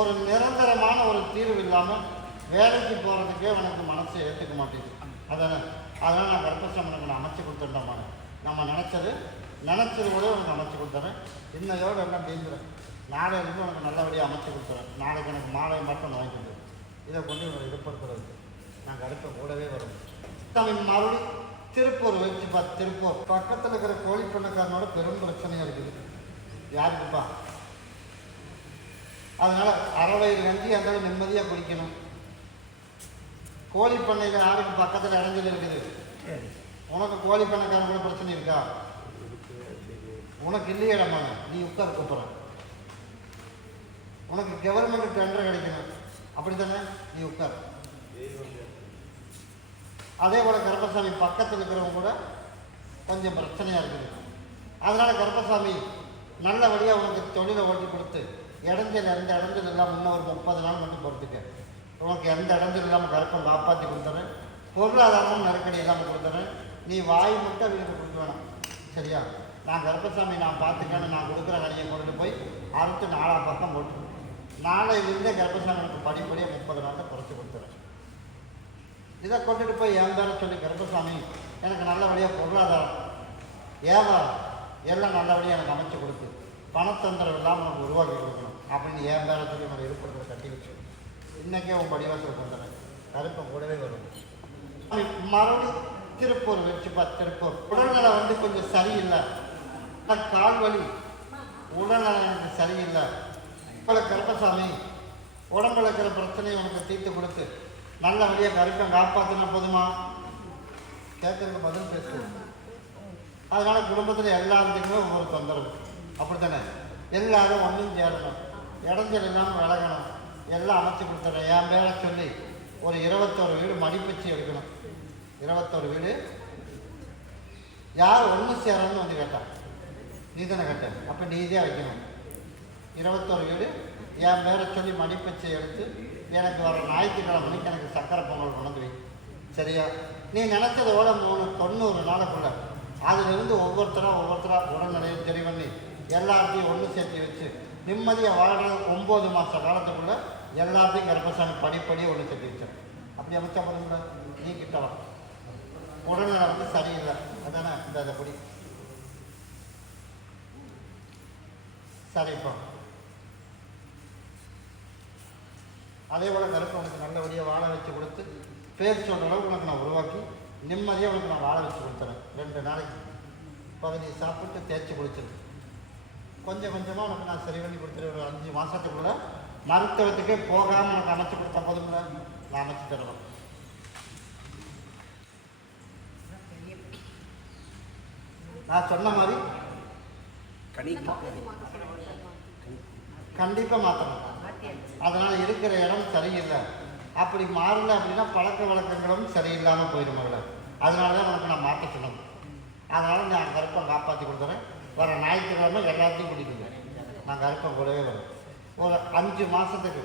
ஒரு நிரந்தரமான ஒரு தீர்வு இல்லாமல் வேலைக்கு போகிறதுக்கே உனக்கு மனசை ஏற்றுக்க மாட்டேங்குது. அதானே, அதனால் நான் கர்ப்பசாமி உனக்கு நான் அமைச்சு கொடுத்துட்டேம்மா. நம்ம நினச்சது கூட உனக்கு அமைச்சு கொடுத்துறேன். இன்னையோடு எல்லாம் தீர்ந்துறேன். நாளையிலேருந்து உனக்கு நல்லபடியாக அமைச்சு கொடுத்துறேன். நாளைக்கு எனக்கு மாலை மட்டும் வாங்கிட்டு இதை கொண்டு உனக்கு ஈடுபடுத்துறது நாங்கள் அடுத்த கூடவே வரும். சாமி மறுபடியும் திருப்பூர் வச்சு பார்த்து, திருப்பூர் பக்கத்தில் இருக்கிற கோழி பண்ணக்காரனோட பெரும் பிரச்சனையாக இருக்குது. யாருக்குப்பா? அதனால் அரை வயிறு கஞ்சி அந்த நிம்மதியாக குடிக்கணும். கோழி பண்ணையில் யாருக்கு பக்கத்தில் இடைஞ்சல் இருக்குது? உனக்கு கோழி பண்ணக்காரன் கூட பிரச்சனை இருக்கா? உனக்கு இல்லையே இடமான, நீ உட்கார கூப்பிட்ற. உனக்கு கவர்மெண்ட் டெண்டர் கிடைக்கணும், அப்படி தானே? நீ உட்கார். அதே போல் கருப்பசாமி பக்கத்தில் இருக்கிறவங்க கூட கொஞ்சம் பிரச்சனையாக இருக்குது. அதனால் கருப்பசாமி நல்லபடியாக உனக்கு தொழிலை ஓட்டி கொடுத்து இடைஞ்சல் எந்த இடைஞ்சல் இல்லாமல் இன்னும் ஒரு 30 நாள் மட்டும் பொறுத்துக்க. உனக்கு எந்த இடைஞ்சல் இல்லாமல் கருப்பம் காப்பாற்றி கொடுத்துறேன். பொருளாதாரமும் நெருக்கடி இல்லாமல் கொடுத்துறேன். நீ வாய் மட்டும் வீட்டுக்கு கொடுக்க வேணாம், சரியா? நான் கருப்பசாமி நான் பார்த்துக்கன்னு நான் கொடுக்குற கனியை கொண்டு போய் அறுத்து 4 பக்கம் போட்டு நாளையிலிருந்தே கருப்பசாமி எனக்கு படிப்படியாக 30 நாளில் குறைச்சி கொடுத்துறேன். இதை கொண்டுட்டு போய் என் பேரை சொல்லி கருப்பசாமி எனக்கு நல்லபடியாக பொருளாதாரம் வியாபாரம் எல்லாம் நல்லபடியாக எனக்கு அமைச்சு கொடுத்து பணத்தந்திரம் இல்லாமல் உனக்கு உருவாக்கி கொடுக்கணும் அப்படின்னு என் பேரை சொல்லி உனக்கு இருப்பதை கட்டி வச்சு இன்றைக்கே உன் படிவாசல் கொண்டுறேன். கருப்பம் கூடவே வரும். மறுபடியும் திருப்பூர் வச்சுப்பா. திருப்பூர் உடல்நலை வந்து கொஞ்சம் சரியில்லை. கால் வலி, உடல்நலம் எனக்கு சரியில்லை. இப்போ கருப்பசாமி உடம்புல இருக்கிற பிரச்சனையை உனக்கு தீர்த்து கொடுத்து நல்லபடியாக கருப்பம் காப்பாற்றினா போதுமா? கேட்கறதுக்கு பதில் பேசு. அதனால் குடும்பத்தில் எல்லாத்துக்குமே ஒவ்வொரு தொந்தரவு, அப்படி தானே? எல்லாரும் ஒன்றும் சேரணும், இடைஞ்சல் இல்லாமல் விலகணும். எல்லாம் அமைச்சு கொடுத்துட்றேன். என் பேரை சொல்லி ஒரு 21 வீடு மடிப்பிச்சு எடுக்கணும். 21 வீடு யார் ஒன்று சேரணும்னு வந்து கேட்டான், நீ தானே கேட்டேன், அப்போ நீ தான் வைக்கணும். 21 வீடு என் பேரை சொல்லி மடிப்பிச்சு எடுத்து எனக்கு வர ஞாயிற்றுக்கிழமைக்கு எனக்கு சக்கரை பொங்கல் கொண்டு வை, சரியா? நீ நினச்சதோட 90 நாளுக்குள்ள அதிலிருந்து ஒவ்வொருத்தராக உடல்நிலையை சரி பண்ணி எல்லாத்தையும் ஒன்று சேர்த்து வச்சு நிம்மதியாக வாழ்கிற 9 மாத காலத்துக்குள்ளே எல்லாத்தையும் கருப்பசாமி படிப்படியாக ஒன்று சேர்த்து வச்சேன். அப்படி அமைச்சா போதுங்களா? நீ கிட்ட வா. உடல்நிலை வந்து சரியில்லை, அதானே? இந்த படி சரிப்பா. அதே போல் கருப்பை உனக்கு நல்லபடியாக வாழ வச்சு கொடுத்து பேர் சொல்கிற அளவுக்கு உனக்கு நான் உருவாக்கி நிம்மதியாக உனக்கு நான் வாழ வச்சு கொடுத்துறேன். 2 நாளைக்கு பகுதி சாப்பிட்டு தேய்ச்சி குளிச்சிரு. கொஞ்சம் கொஞ்சமாக உனக்கு நான் சரி பண்ணி கொடுத்துருவேன். ஒரு 5 மாதத்துக்குள்ளே மருத்துவத்துக்கே போகாமல் உனக்கு அமைச்சு கொடுத்தா போதுங்களா? நான் அமைச்சு தருவேன். நான் சொன்ன மாதிரி கண்டிப்பாக மாற்றணும். அதனால் இருக்கிற இடம் சரியில்லை. அப்படி மாறலை அப்படின்னா பழக்க வழக்கங்களும் சரியில்லாமல் போயிடும் மகளை. அதனால தான் உனக்கு நான் மாற்ற சொன்னேன். அதனால் நான் கருப்பம் காப்பாற்றி கொடுத்துறேன். வர ஞாயிற்றுக்கிழமை எல்லாத்தையும் குடிக்குங்க. நான் கருப்பம் கூடவே வரும். ஒரு 5 மாதத்துக்கு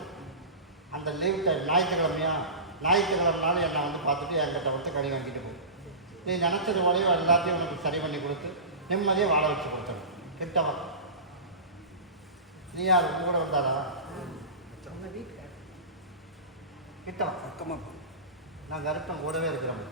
அந்த லீவ் டைம் ஞாயிற்றுக்கிழமைனாலும் என்னை வந்து பார்த்துட்டு என்கிட்ட வந்து கறி வாங்கிட்டு போகும். நீ நினச்சது போலையோ எல்லாத்தையும் உனக்கு சரி பண்ணி கொடுத்து நிம்மதியாக வாழ வச்சு கொடுத்துறேன். கிட்டவா நீ யார் உங்க கூட வந்தாரா? கிட்டவா. நான் கருப்பம் கூடவே இருக்கிறேன்.